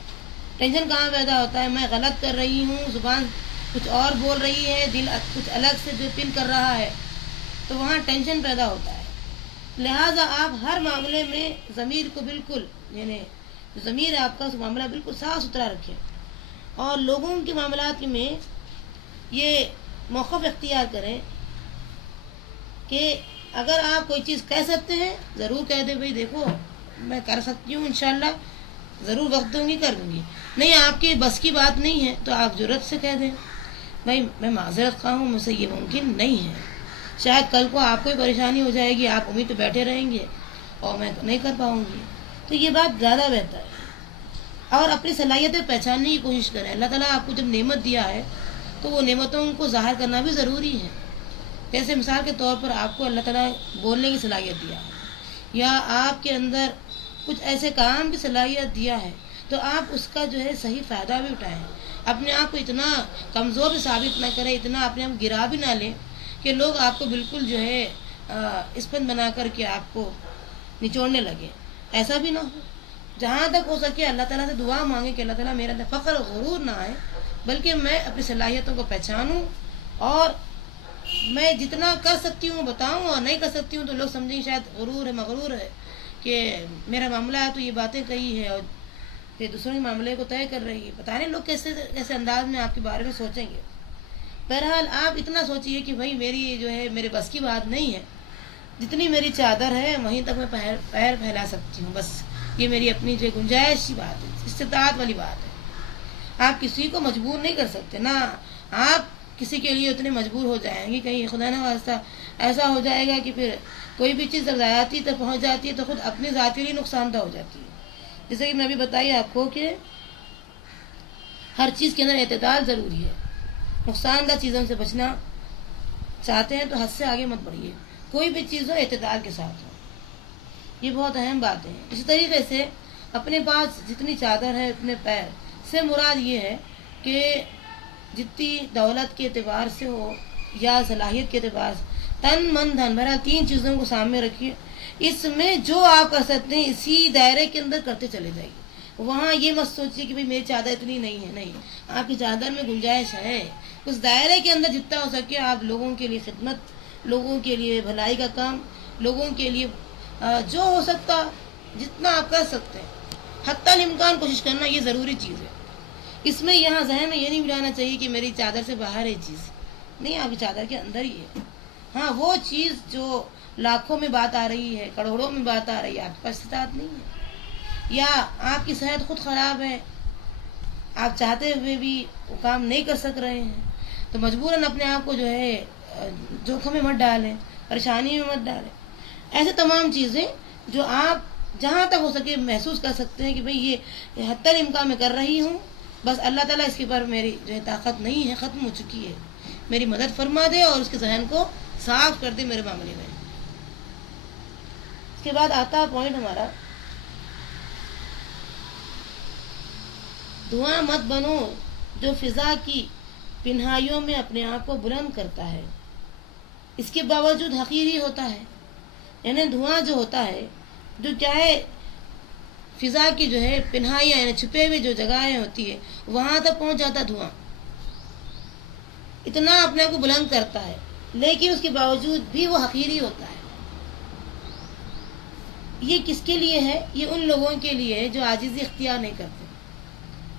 ٹینشن کہاں پیدا ہوتا ہے؟ میں غلط کر رہی ہوں، زبان کچھ اور بول رہی ہے، دل کچھ الگ سے جو پن کر رہا ہے، تو وہاں ٹینشن پیدا ہوتا ہے. لہٰذا آپ ہر معاملے میں ضمیر کو بالکل یعنی ضمیر آپ کا معاملہ بالکل صاف ستھرا رکھیں اور لوگوں کے معاملات میں یہ موقف اختیار کریں کہ اگر آپ کوئی چیز کہہ سکتے ہیں ضرور کہہ دیں بھائی دیکھو میں کر سکتی ہوں، انشاءاللہ ضرور وقت دوں گی، کر دوں گی. نہیں آپ کی بس کی بات نہیں ہے تو آپ جرأت سے کہہ دیں بھائی میں معذرت خواہ ہوں، مجھ سے یہ ممکن نہیں ہے، شاید کل کو آپ کو ہی پریشانی ہو جائے گی، آپ امید پہ بیٹھے رہیں گے اور میں نہیں کر پاؤں گی. تو یہ بات زیادہ بہتر ہے. اور اپنی صلاحیتیں پہچاننے کی کوشش کریں. اللہ تعالیٰ آپ کو جب نعمت دیا ہے تو وہ نعمتوں کو ظاہر کرنا بھی ضروری ہے. جیسے مثال کے طور پر آپ کو اللہ تعالیٰ بولنے کی صلاحیت دیا ہے یا آپ کے اندر کچھ ایسے کام کی صلاحیت دیا ہے تو آپ اس کا جو ہے صحیح فائدہ بھی اٹھائیں. اپنے آپ کو اتنا کمزور ثابت نہ کریں، اتنا اپنے آپ گرا بھی نہ لیں کہ لوگ آپ کو بالکل جو ہے اسپن بنا کر کے آپ کو نچوڑنے لگے. ایسا بھی نہ ہو. جہاں تک ہو سکے اللہ تعالیٰ سے دعا مانگے کہ اللہ تعالیٰ میرا اندر فخر و غرور نہ آئے بلکہ میں اپنی صلاحیتوں کو پہچانوں اور میں جتنا کر سکتی ہوں بتاؤں، اور نہیں کر سکتی ہوں تو لوگ سمجھیں شاید غرور ہے، مغرور ہے کہ میرا معاملہ ہے تو یہ باتیں کہی ہے اور پھر دوسروں کے معاملے کو طے کر رہی ہے. پتہ نہیں لوگ کیسے انداز میں آپ کے بارے میں سوچیں گے. بہرحال آپ اتنا سوچیے کہ بھائی میری جو ہے میرے بس کی بات نہیں ہے، جتنی میری چادر ہے وہیں تک میں پیر پھیلا سکتی ہوں، بس یہ میری اپنی جو گنجائش کی بات ہے، استطاعت والی بات ہے. آپ کسی کو مجبور نہیں کر سکتے، نہ آپ کسی کے لیے اتنے مجبور ہو جائیں گے کہیں خدا نہ واسطہ ایسا ہو جائے گا کہ پھر کوئی بھی چیز ذاتی تک پہنچ جاتی ہے تو خود اپنی ذاتی لیے نقصان دہ ہو جاتی ہے. جیسے کہ میں ابھی بتائی آپ کو کہ ہر چیز کے اندر اعتدال ضروری ہے. نقصان دہ چیزوں سے بچنا چاہتے ہیں تو حد سے آگے مت بڑھیے، کوئی بھی چیز ہو اعتدال کے ساتھ ہو. یہ بہت اہم بات ہے. اسی طریقے سے اپنے پاس جتنی چادر ہے اتنے پیر سے مراد یہ ہے کہ جتنی دولت کے اعتبار سے ہو یا صلاحیت کے اعتبار سے تن من دھن بھرا 3 چیزوں کو سامنے رکھیے اس میں جو آپ کر سکتے ہیں اسی دائرے کے اندر کرتے چلے جائیے. وہاں یہ مت سوچیے کہ بھئی میری چادر اتنی نہیں ہے. نہیں، آپ کی چادر میں گنجائش ہے. اس دائرے کے اندر جتنا ہو سکے آپ لوگوں کے لیے خدمت، لوگوں کے لیے بھلائی کا کام، لوگوں کے لیے جو ہو سکتا جتنا آپ کر سکتے ہیں حتی الامکان کوشش کرنا، یہ ضروری چیز ہے. اس میں یہاں ذہن میں یہ نہیں ملانا چاہیے کہ میری چادر سے باہر ہے چیز. نہیں، آپ کی چادر کے اندر ہی ہے. ہاں، وہ چیز جو لاکھوں میں بات آ رہی ہے، کروڑوں میں بات آ رہی ہے، آپ کے پاس استطاعت نہیں ہے، یا آپ کی صحت خود خراب ہے، آپ چاہتے ہوئے بھی وہ کام نہیں کر سک رہے ہیں، تو مجبوراً اپنے آپ کو جو ہے جوخم میں مت ڈالیں، پریشانی میں مت ڈالیں. ایسے تمام چیزیں جو آپ جہاں تک ہو سکے محسوس کر سکتے ہیں کہ بھئی یہ حتی الامکان میں کر رہی ہوں، بس اللہ تعالیٰ اس کے پر میری جو ہے طاقت نہیں ہے، ختم ہو چکی ہے، میری مدد فرما دے اور اس کے ذہن کو صاف کر دے میرے معاملے میں. اس کے بعد آتا پوائنٹ ہمارا، دھواں مت بنو جو فضا کی پنہائیوں میں اپنے آپ کو بلند کرتا ہے، اس کے باوجود حقیری ہوتا ہے. یعنی دھواں جو ہوتا ہے، جو کیا ہے، فضا کی جو ہے پنہائیاں یعنی چھپے ہوئے جو جگہیں ہوتی ہے وہاں تک پہنچ جاتا دھواں، اتنا اپنے آپ کو بلند کرتا ہے، لیکن اس کے باوجود بھی وہ حقیری ہوتا ہے. یہ کس کے لیے ہے؟ یہ ان لوگوں کے لیے ہے جو عاجزی اختیار نہیں کرتے،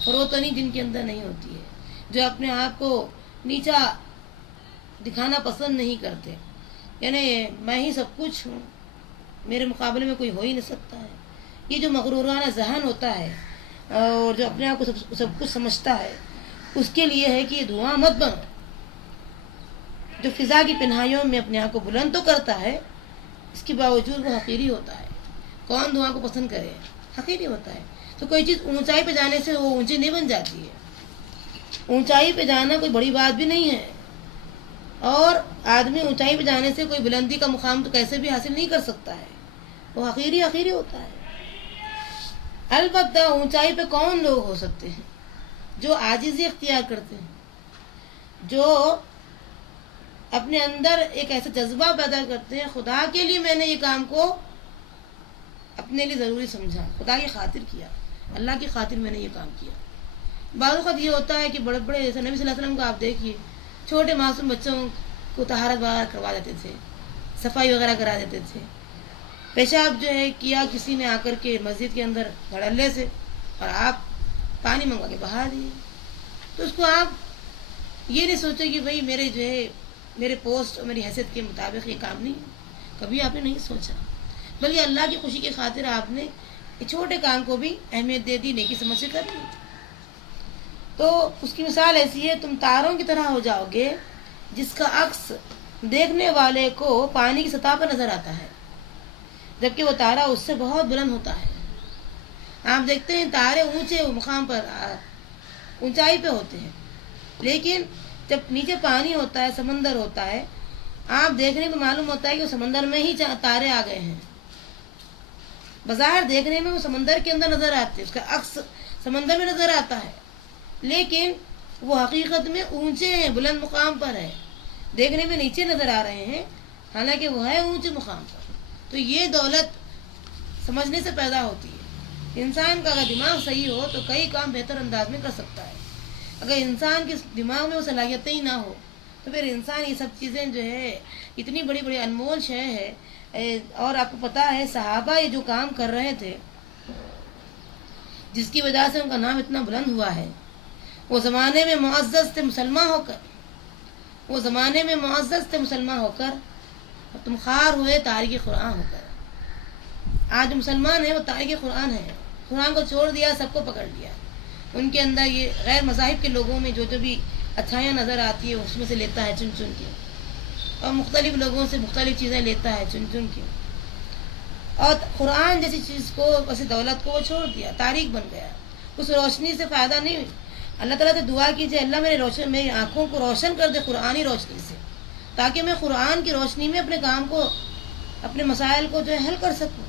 فروتنی جن کے اندر نہیں ہوتی ہے، جو اپنے آپ کو نیچا دکھانا پسند نہیں کرتے. یعنی میں ہی سب کچھ ہوں، میرے مقابلے میں کوئی ہو ہی نہیں سکتا ہے. یہ جو مغرورانہ ذہن ہوتا ہے اور جو اپنے آپ کو سب کچھ سمجھتا ہے، اس کے لیے ہے کہ یہ دھواں مت بنو جو فضا کی پنہائیوں میں اپنے آپ کو بلند تو کرتا ہے، اس کے باوجود وہ حقیری ہوتا ہے. کون دھواں کو پسند کرے؟ حقیری ہوتا ہے. تو کوئی چیز اونچائی پہ جانے سے وہ اونچی نہیں بن جاتی ہے. اونچائی پہ جانا کوئی بڑی بات بھی نہیں ہے، اور آدمی اونچائی پہ جانے سے کوئی بلندی کا مقام تو کیسے بھی حاصل نہیں کر سکتا ہے. وہ حقیری ہوتا ہے. البتہ اونچائی پہ کون لوگ ہو سکتے ہیں؟ جو عاجزی اختیار کرتے ہیں، جو اپنے اندر ایک ایسا جذبہ پیدا کرتے ہیں، خدا کے لیے میں نے یہ کام کو اپنے لیے ضروری سمجھا، خدا کی خاطر کیا، اللہ کی خاطر میں نے یہ کام کیا. بعض اوقات یہ ہوتا ہے کہ بڑے بڑے جیسے نبی صلی اللہ علیہ وسلم کو آپ دیکھیے، چھوٹے معصوم بچوں کو طہارت وغیرہ کروا دیتے تھے، صفائی وغیرہ کرا دیتے تھے. پیشاب جو ہے کیا کسی نے آ کر کے مسجد کے اندر دھڑلے سے، اور آپ پانی منگوا کے بہا دیے، تو اس کو آپ یہ نہیں سوچے کہ بھئی میرے جو ہے میرے پوسٹ اور میری حیثیت کے مطابق یہ کام نہیں. کبھی آپ نے نہیں سوچا، بلکہ اللہ کی خوشی کی خاطر آپ نے چھوٹے کام کو بھی اہمیت دے دی، نیکی سمجھ سے کر دی. تو اس کی مثال ایسی ہے، تم تاروں کی طرح ہو جاؤ گے جس کا عکس دیکھنے والے کو پانی کی سطح پر نظر آتا ہے، جبکہ وہ تارا اس سے بہت بلند ہوتا ہے. آپ دیکھتے ہیں تارے اونچے مقام پر اونچائی پہ ہوتے ہیں، لیکن جب نیچے پانی ہوتا ہے، سمندر ہوتا ہے، آپ دیکھنے میں معلوم ہوتا ہے کہ وہ سمندر میں ہی تارے آ گئے ہیں. بظاہر دیکھنے میں وہ سمندر کے اندر نظر آتے ہیں، اس کا عکس سمندر میں نظر آتا ہے، لیکن وہ حقیقت میں اونچے ہیں، بلند مقام پر ہے. دیکھنے میں نیچے نظر آ رہے ہیں، حالانکہ وہ ہے اونچے مقام پر. تو یہ دولت سمجھنے سے پیدا ہوتی ہے. انسان کا اگر دماغ صحیح ہو تو کئی کام بہتر انداز میں کر سکتا ہے. اگر انسان کے دماغ میں وہ صلاحیتیں ہی نہ ہو تو پھر انسان یہ سب چیزیں جو ہے اتنی بڑی بڑی انمول شے ہے. اور آپ کو پتہ ہے صحابہ یہ جو کام کر رہے تھے، جس کی وجہ سے ان کا نام اتنا بلند ہوا ہے، وہ زمانے میں معزز تھے مسلمان ہو کر، وہ زمانے میں معزز تھے مسلمان ہو کر، اور تم خوار ہوئے تارک قرآن ہو کر. آج مسلمان ہے وہ تارک قرآن ہے، قرآن کو چھوڑ دیا، سب کو پکڑ لیا. ان کے اندر یہ غیر مذاہب کے لوگوں میں جو بھی اچھائیاں نظر آتی ہے اس میں سے لیتا ہے چن چن کے، اور مختلف لوگوں سے مختلف چیزیں لیتا ہے چن چن کے، اور قرآن جیسی چیز کو، ویسے دولت کو وہ چھوڑ دیا، تاریک بن گیا. اس روشنی سے فائدہ نہیں ہوئی. اللہ تعالیٰ سے دعا کیجیے، اللہ میری آنکھوں کو روشن کر دے قرآنی روشنی سے، تاکہ میں قرآن کی روشنی میں اپنے کام کو، اپنے مسائل کو جو ہے حل کر سکوں،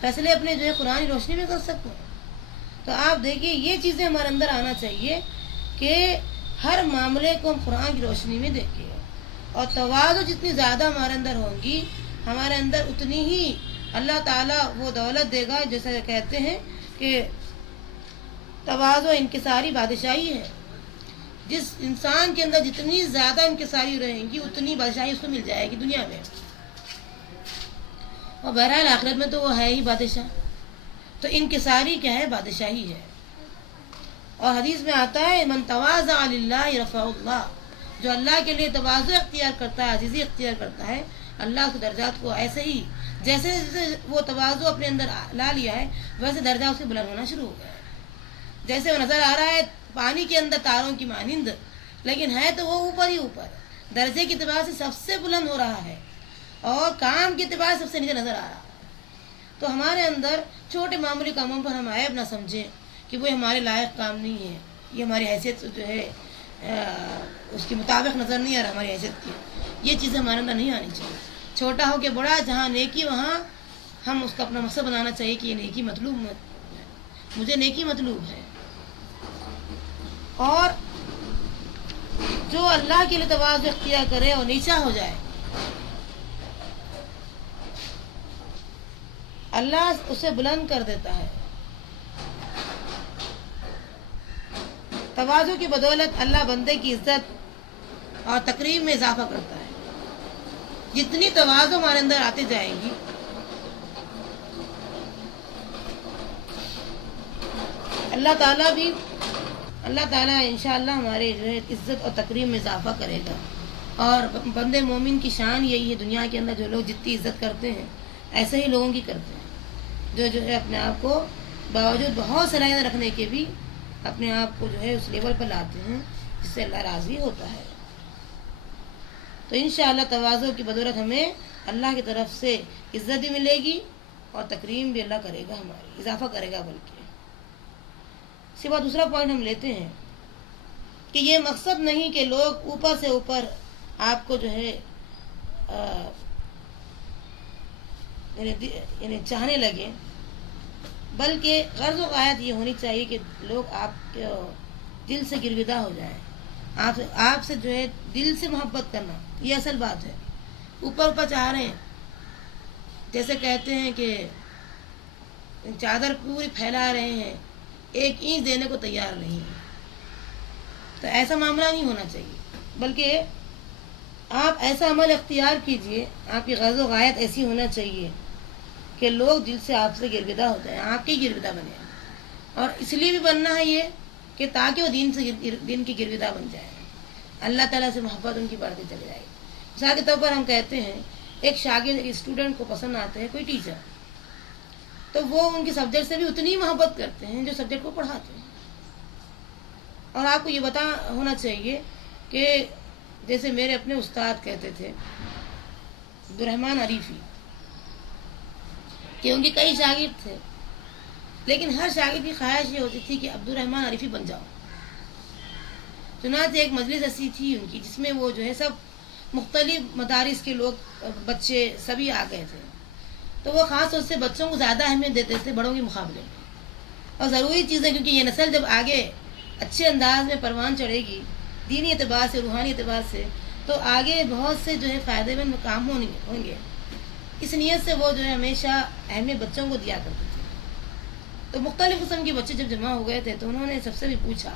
فیصلے اپنے جو ہے قرآنی روشنی میں کر سکوں. تو آپ دیکھیے یہ چیزیں ہمارے اندر آنا چاہیے کہ ہر معاملے کو ہم قرآن کی روشنی میں دیکھیں، اور تواضع جتنی زیادہ ہمارے اندر ہوں گی، ہمارے اندر اتنی ہی اللہ تعالیٰ وہ دولت دے گا. جیسے کہتے ہیں کہ تواضع انکساری بادشاہی ہے. جس انسان کے اندر جتنی زیادہ انکساری رہیں گی اتنی بادشاہی اس کو مل جائے گی دنیا میں, اور بہرحال آخرت میں تو وہ ہے ہی بادشاہ. تو انکساری کیا ہے؟ بادشاہی ہے. اور حدیث میں آتا ہے من تواضع للہ رفعہ اللہ, جو اللہ کے لیے تواضع اختیار کرتا ہے, عاجزی اختیار کرتا ہے, اللہ اس کے درجات کو ایسے ہی جیسے وہ تواضع اپنے اندر لا لیا ہے ویسے درجہ اس کے بلند ہونا شروع ہو گیا ہے. جیسے وہ نظر آ رہا ہے پانی کے اندر تاروں کی مانند, لیکن ہے تو وہ اوپر ہی اوپر, درجے کے اعتبار سے سب سے بلند ہو رہا ہے اور کام کے اعتبار سے سب سے نیچے نظر آ رہا ہے. تو ہمارے اندر چھوٹے معمولی کاموں پر ہم عیب نہ سمجھیں کہ وہ ہمارے لائق کام نہیں ہے, یہ ہماری حیثیت جو ہے اس کے مطابق نظر نہیں آ رہا ہماری حیثیت کی. یہ چیزیں ہمارے اندر نہیں آنی چاہیے. چھوٹا ہو کے بڑا, جہاں نیکی وہاں ہم اس کا اپنا مقصد بنانا چاہیے کہ یہ نیکی مطلوب, مجھے نیکی مطلوب ہے. اور جو اللہ کے لیے تواضع اختیار کرے اور نیچا ہو جائے, اللہ اسے بلند کر دیتا ہے. تواضع کی بدولت اللہ بندے کی عزت اور تقریب میں اضافہ کرتا ہے. جتنی تواضع ہمارے اندر آتے جائیں گی اللہ تعالیٰ انشاءاللہ ہمارے جو ہے عزت اور تقریب میں اضافہ کرے گا. اور بندے مومن کی شان یہی ہے, دنیا کے اندر جو لوگ جتنی عزت کرتے ہیں ایسے ہی لوگوں کی کرتے ہیں جو ہے اپنے آپ کو باوجود بہت صلاحیت رکھنے کے بھی اپنے آپ کو جو ہے اس لیول پر لاتے ہیں جس سے اللہ راضی ہوتا ہے. تو انشاءاللہ تواضع کی بدولت ہمیں اللہ کی طرف سے عزت بھی ملے گی اور تکریم بھی اللہ کرے گا, ہماری اضافہ کرے گا. بلکہ اس کے بعد دوسرا پوائنٹ ہم لیتے ہیں کہ یہ مقصد نہیں کہ لوگ اوپر سے اوپر آپ کو جو ہے یعنی چاہنے لگے, بلکہ غرض و غایت یہ ہونی چاہیے کہ لوگ آپ کے دل سے گرویدہ ہو جائیں, آپ سے جو ہے دل سے محبت کرنا, یہ اصل بات ہے. اوپر اوپر چاہ رہے ہیں, جیسے کہتے ہیں کہ چادر پوری پھیلا رہے ہیں, ایک اینچ دینے کو تیار نہیں ہے. تو ایسا معاملہ نہیں ہونا چاہیے, بلکہ آپ ایسا عمل اختیار کیجئے, آپ کی غرض و غایت ایسی ہونا چاہیے کہ لوگ دل سے آپ سے گرویدہ ہو جائیں, آپ کی گرویدہ بنے. اور اس لیے بھی بننا ہے یہ کہ تاکہ وہ دین کی گرویدہ بن جائے, اللہ تعالیٰ سے محبت ان کی بڑھتی چلی جائے. مثال کے طور پر ہم کہتے ہیں ایک شاگرد ایک اسٹوڈنٹ کو پسند آتے ہیں کوئی ٹیچر, تو وہ ان کے سبجیکٹ سے بھی اتنی محبت کرتے ہیں جو سبجیکٹ کو پڑھاتے ہیں. اور آپ کو یہ پتہ ہونا چاہیے کہ جیسے میرے اپنے استاد کہتے تھے عبدالرحمن عریفی, کہ ان کے کئی شاگرد تھے, لیکن ہر شاگرد کی خواہش یہ ہوتی تھی کہ عبدالرحمن عریفی بن جاؤ. چنانچہ ایک مجلس ایسی تھی ان کی جس میں وہ جو ہے سب مختلف مدارس کے لوگ, بچے سبھی آ گئے تھے. تو وہ خاص طور سے بچوں کو زیادہ اہمیت دیتے تھے بڑوں کے مقابلے میں. اور ضروری چیز ہے کیونکہ یہ نسل جب آگے اچھے انداز میں پروان چڑھے گی دینی اعتبار سے, روحانی اعتبار سے, تو آگے بہت سے جو ہے فائدے مند کام ہوں گے. اس نیت سے وہ جو ہے ہمیشہ اہمیت بچوں کو دیا کرتے تھے. تو مختلف قسم کے بچے جب جمع ہو گئے تھے تو انہوں نے سب سے بھی پوچھا,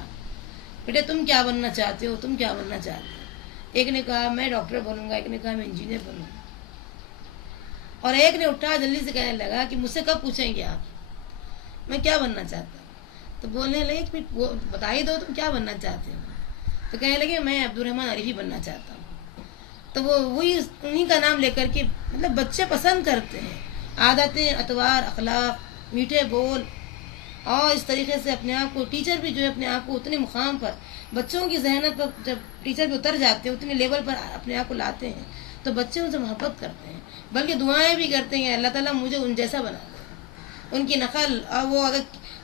بیٹے تم کیا بننا چاہتے ہو, تم کیا بننا چاہتے ہو؟ ایک نے کہا میں ڈاکٹر بنوں گا, ایک نے کہا میں انجینئر بنوں گا, اور ایک نے اٹھا جلدی سے کہنے لگا کہ مجھ سے کب پوچھیں گے آپ میں کیا بننا چاہتا ہوں. تو بولنے لگے کہ بتا ہی دو تم کیا بننا چاہتے ہو. تو کہنے لگے میں عبدالرحمن عریفی بننا چاہتا ہوں. تو وہ وہی انہیں کا نام لے کر کے, مطلب بچے پسند کرتے ہیں عادتیں, اطوار, اخلاق, میٹھے بول, اور اس طریقے سے اپنے آپ کو ٹیچر بھی جو ہے اپنے آپ کو اتنے مقام پر, بچوں کی ذہنت پر جب ٹیچر بھی اتر جاتے ہیں اتنے لیول پر اپنے آپ کو لاتے ہیں تو بچے ان سے محبت کرتے ہیں, بلکہ دعائیں بھی کرتے ہیں اللہ تعالیٰ مجھے ان جیسا بنا دے, ان کی نقل. اور وہ اگر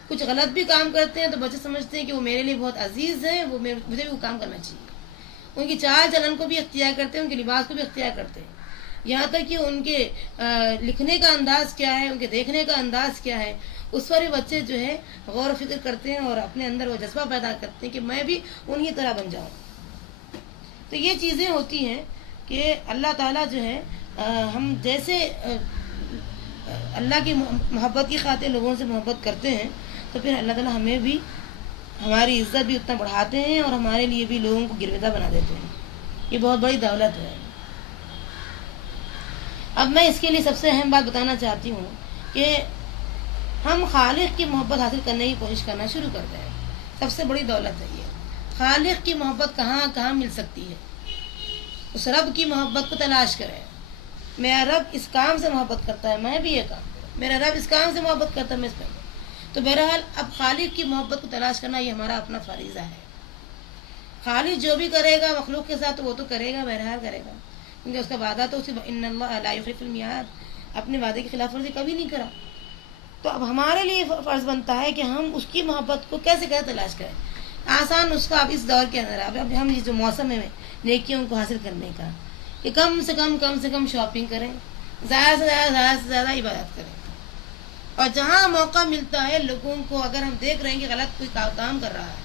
کچھ غلط بھی کام کرتے ہیں تو بچے سمجھتے ہیں کہ وہ میرے لیے بہت عزیز ہیں, وہ مجھے بھی وہ کام کرنا چاہیے. ان کی چال چلن کو بھی اختیار کرتے ہیں, ان کے لباس کو بھی اختیار کرتے ہیں, یہاں تک کہ ان کے لکھنے کا انداز کیا ہے, ان کے دیکھنے کا انداز کیا ہے, اس پر بھی بچے جو ہے غور و فکر کرتے ہیں اور اپنے اندر وہ جذبہ پیدا کرتے ہیں کہ میں بھی انہی طرح بن جاؤں. تو یہ چیزیں ہوتی ہیں کہ اللہ تعالیٰ جو ہے ہم جیسے اللہ کی محبت کی خاطر لوگوں سے محبت کرتے ہیں تو پھر اللہ تعالیٰ ہمیں بھی ہماری عزت بھی اتنا بڑھاتے ہیں اور ہمارے لیے بھی لوگوں کو گرویدہ بنا دیتے ہیں. یہ بہت بڑی دولت ہے. اب میں اس کے لیے سب سے اہم بات بتانا چاہتی ہوں کہ ہم خالق کی محبت حاصل کرنے کی کوشش کرنا شروع کر دیں. سب سے بڑی دولت ہے یہ. خالق کی محبت کہاں کہاں مل سکتی ہے؟ اس رب کی محبت کو تلاش کریں. میرا رب اس کام سے محبت کرتا ہے، میں بھی یہ کام کروں. میرا رب اس کام سے محبت کرتا ہے، میں اس کام کروں. تو بہرحال اب خالق کی محبت کو تلاش کرنا یہ ہمارا اپنا فریضہ ہے. خالق جو بھی کرے گا مخلوق کے ساتھ وہ تو کرے گا، بہرحال کرے گا، کیونکہ اس کا وعدہ تو ان اللہ لا یخلف المیعاد، اپنے وعدے کی خلاف ورزی کبھی نہیں کرا. تو اب ہمارے لیے فرض بنتا ہے کہ ہم اس کی محبت کو کیسے تلاش کریں. آسان نسخہ اب اس دور کے اندر اب ہم جو موسم ہے نیکیوں کو حاصل کرنے کا کہ کم سے کم شاپنگ کریں، زیادہ سے زیادہ عبادت کریں. اور جہاں موقع ملتا ہے لوگوں کو اگر ہم دیکھ رہے ہیں کہ غلط کوئی کام کر رہا ہے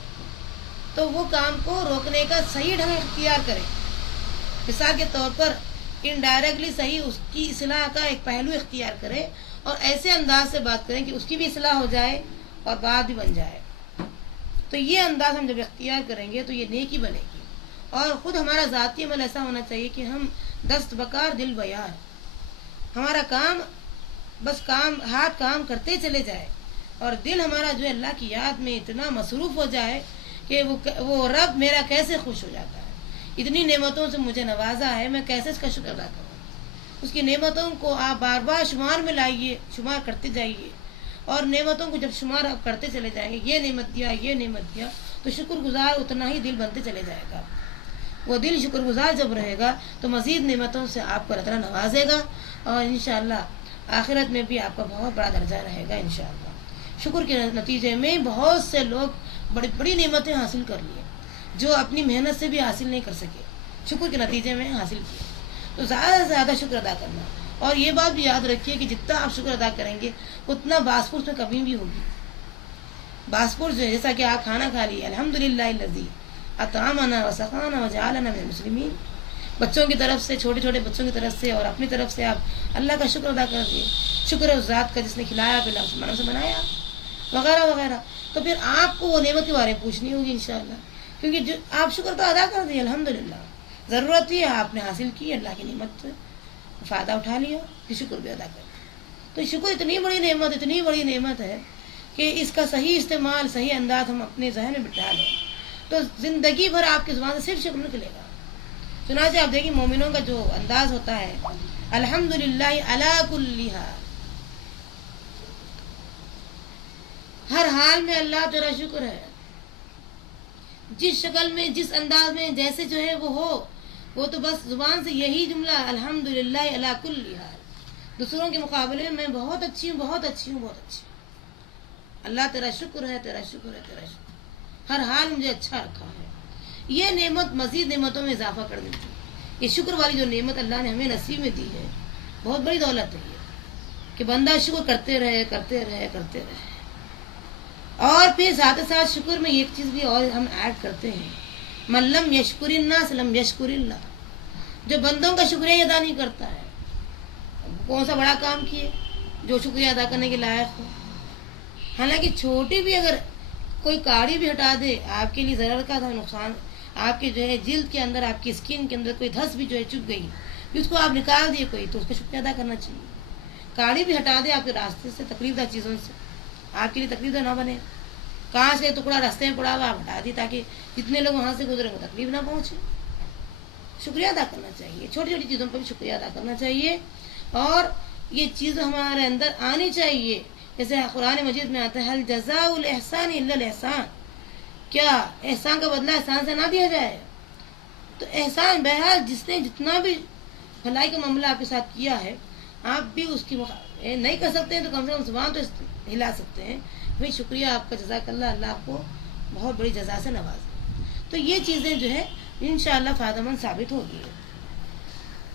تو وہ کام کو روکنے کا صحیح ڈھنگ اختیار کریں. مثال کے طور پر انڈائریکٹلی صحیح اس کی اصلاح کا ایک پہلو اختیار کریں اور ایسے انداز سے بات کریں کہ اس کی بھی اصلاح ہو جائے اور بات بھی بن جائے. تو یہ انداز ہم جب اختیار کریں گے تو یہ نیکی بنے گی. اور خود ہمارا ذاتی عمل ایسا ہونا چاہیے کہ ہم دست بکار دل بیار، ہمارا کام بس ہاتھ کام کرتے چلے جائے اور دل ہمارا جو ہے اللہ کی یاد میں اتنا مصروف ہو جائے کہ وہ رب میرا کیسے خوش ہو جاتا ہے، اتنی نعمتوں سے مجھے نوازا ہے، میں کیسے اس کا شکر ادا کروں. اس کی نعمتوں کو آپ بار بار شمار میں لائیے، شمار کرتے جائیے، اور نعمتوں کو جب شمار آپ کرتے چلے جائیں گے، یہ نعمت دیا تو شکر گزار اتنا ہی دل بنتے چلے جائے گا. وہ دل شکر گزار جب رہے گا تو مزید نعمتوں سے آپ کو اللہ تعالیٰ نوازے گا اور انشاءاللہ آخرت میں بھی آپ کا بہت بڑا درجہ رہے گا انشاءاللہ. شکر کے نتیجے میں بہت سے لوگ بڑی بڑی نعمتیں حاصل کر لیے جو اپنی محنت سے بھی حاصل نہیں کر سکے، شکر کے نتیجے میں حاصل کیے. تو زیادہ سے زیادہ شکر ادا کرنا. اور یہ بات بھی یاد رکھیے کہ جتنا آپ شکر ادا کریں گے اتنا باسپورس میں کمی بھی ہوگی. باسپورس جو ہے جیسا کہ آپ کھانا کھا لیے الحمدللہ الذی اطعمنا وسقانا وجعلنا من المسلمین، بچوں کی طرف سے، چھوٹے چھوٹے بچوں کی طرف سے اور اپنی طرف سے آپ اللہ کا شکر ادا کر دیے. شکر ہے اس ذات کا جس نے کھلایا پلایا مسلمانوں سے بنایا وغیرہ وغیرہ. تو پھر آپ کو وہ نعمت کے بارے میں پوچھنی ہوگی انشاءاللہ، کیونکہ جو آپ شکر تو ادا کر دیے الحمدللہ. ضرورت ہی ہے آپ نے حاصل کی اللہ کی نعمت سے فائدہ اٹھا لیا، پھر شکر بھی ادا کر. تو شکر اتنی بڑی نعمت ہے کہ اس کا صحیح استعمال، صحیح انداز ہم اپنے ذہن میں بٹھا لیں تو زندگی بھر آپ کی زبان سے صرف شکر نکلے گا. چنانچہ آپ دیکھیں مومنوں کا جو انداز ہوتا ہے الحمدللہ علی کل حال، ہر حال میں اللہ تیرا شکر ہے. جس شکل میں، جس انداز میں، جیسے جو ہے وہ ہو، وہ تو بس زبان سے یہی جملہ الحمدللہ علی کل حال. دوسروں کے مقابلے میں بہت اچھی ہوں. اللہ تیرا شکر ہے، ہر حال مجھے اچھا رکھا ہے. یہ نعمت مزید نعمتوں میں اضافہ کر دیتی ہے. یہ شکر والی جو نعمت اللہ نے ہمیں نصیب میں دی ہے بہت بڑی دولت ہے یہ کہ بندہ شکر کرتے رہے. اور پھر ساتھ شکر میں ایک چیز بھی اور ہم ایڈ کرتے ہیں، من لم یشکر الناس لم یشکر اللہ. جو بندوں کا شکریہ ادا نہیں کرتا ہے، کون سا بڑا کام کیے جو شکریہ ادا کرنے کے لائق ہو. حالانکہ چھوٹی بھی اگر کوئی کاڑی بھی ہٹا دے آپ کے لیے ضرر کا تھا نقصان، آپ کے جو ہے جلد کے اندر، آپ کی اسکن کے اندر کوئی دھس بھی جو ہے چپ گئی، اس کو آپ نکال دیے کوئی، تو اس کا شکریہ ادا کرنا چاہیے. کاڑی بھی ہٹا دے آپ کے راستے سے، تکلیف دہ چیزوں سے، آپ کے لیے تکلیف دہ نہ بنے. کانچ کا ٹکڑا راستے میں پڑا ہوا آپ ہٹا دی تاکہ جتنے لوگ وہاں سے گزرے وہ تکلیف نہ پہنچے. شکریہ ادا کرنا چاہیے، چھوٹی چھوٹی چیزوں پر بھی شکریہ ادا کرنا چاہیے. اور یہ چیز ہمارے اندر آنی چاہیے. جیسے قرآن مجید میں آتا ہے هل جزاء الاحسان الا الاحسان، کیا احسان کا بدلہ احسان سے نہ دیا جائے؟ تو احسان بہرحال جس نے جتنا بھی بھلائی کا معاملہ آپ کے ساتھ کیا ہے، آپ بھی اس کی نہیں کر سکتے ہیں تو کم سے کم زبان تو ہلا سکتے ہیں بھائی شکریہ آپ کا، جزاک اللہ، اللہ آپ کو بہت بڑی جزا سے نوازے. تو یہ چیزیں جو ہے انشاءاللہ فائدہ مند ثابت ہوگی.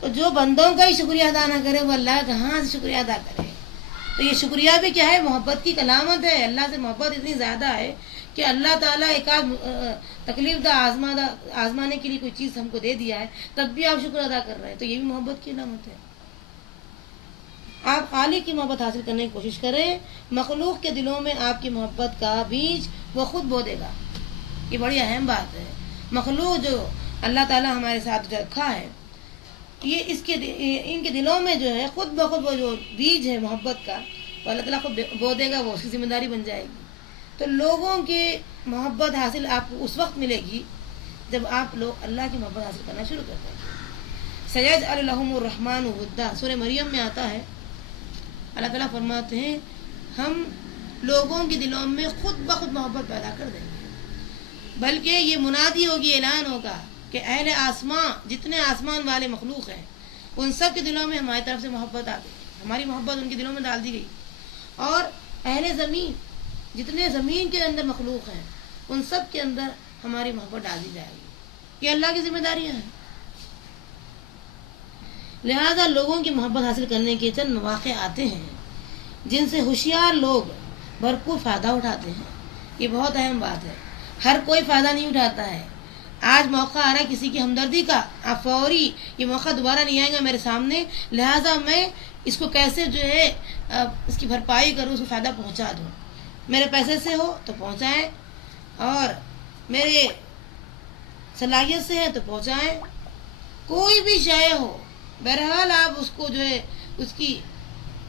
تو جو بندوں کا ہی شکریہ ادا نہ کرے وہ اللہ کہاں سے شکریہ ادا کرے. تو یہ شکریہ بھی کیا ہے؟ محبت کی علامت ہے. اللہ سے محبت اتنی زیادہ ہے کہ اللہ تعالیٰ ایک آدھ تکلیف دہ آزمانے کے لیے کوئی چیز ہم کو دے دیا ہے، تب بھی آپ شکر ادا کر رہے ہیں، تو یہ بھی محبت کی علامت ہے۔ آپ خالق کی محبت حاصل کرنے کی کوشش کریں، مخلوق کے دلوں میں آپ کی محبت کا بیج وہ خود بو دے گا۔ یہ بڑی اہم بات ہے۔ مخلوق جو اللہ تعالیٰ ہمارے ساتھ جو رکھا ہے، یہ ان کے دلوں میں جو ہے خود بخود وہ جو بیج ہے محبت کا، وہ اللہ تعالیٰ خود بو دے گا، وہ اس کی ذمہ داری بن جائے گی۔ تو لوگوں کی محبت حاصل آپ کو اس وقت ملے گی جب آپ لوگ اللہ کی محبت حاصل کرنا شروع کر دیں گے۔ سیجعل لهم الرحمن ودا، سورہ مریم میں آتا ہے، اللہ تعالیٰ فرماتے ہیں ہم لوگوں کے دلوں میں خود بخود محبت پیدا کر دیں گے، بلکہ یہ منادی ہوگی، اعلان ہوگا کہ اہل آسمان، جتنے آسمان والے مخلوق ہیں، ان سب کے دلوں میں ہماری طرف سے محبت آ گئی، ہماری محبت ان کے دلوں میں ڈال دی گئی، اور اہل زمین، جتنے زمین کے اندر مخلوق ہیں، ان سب کے اندر ہماری محبت ڈال دی جائے گی۔ یہ اللہ کی ذمہ داریاں ہیں۔ لہذا لوگوں کی محبت حاصل کرنے کے چند مواقع آتے ہیں جن سے ہوشیار لوگ بھرپور فائدہ اٹھاتے ہیں۔ یہ بہت اہم بات ہے، ہر کوئی فائدہ نہیں اٹھاتا ہے۔ آج موقع آ رہا ہے کسی کی ہمدردی کا، آپ فوری، یہ موقع دوبارہ نہیں آئے گا میرے سامنے، لہذا میں اس کو کیسے جو ہے اس کی بھرپائی کروں، اس کو فائدہ پہنچا دوں۔ میرے پیسے سے ہو تو پہنچائیں، اور میرے صلاحیت سے ہے تو پہنچائیں، کوئی بھی شے ہو، بہرحال آپ اس کو جو ہے اس کی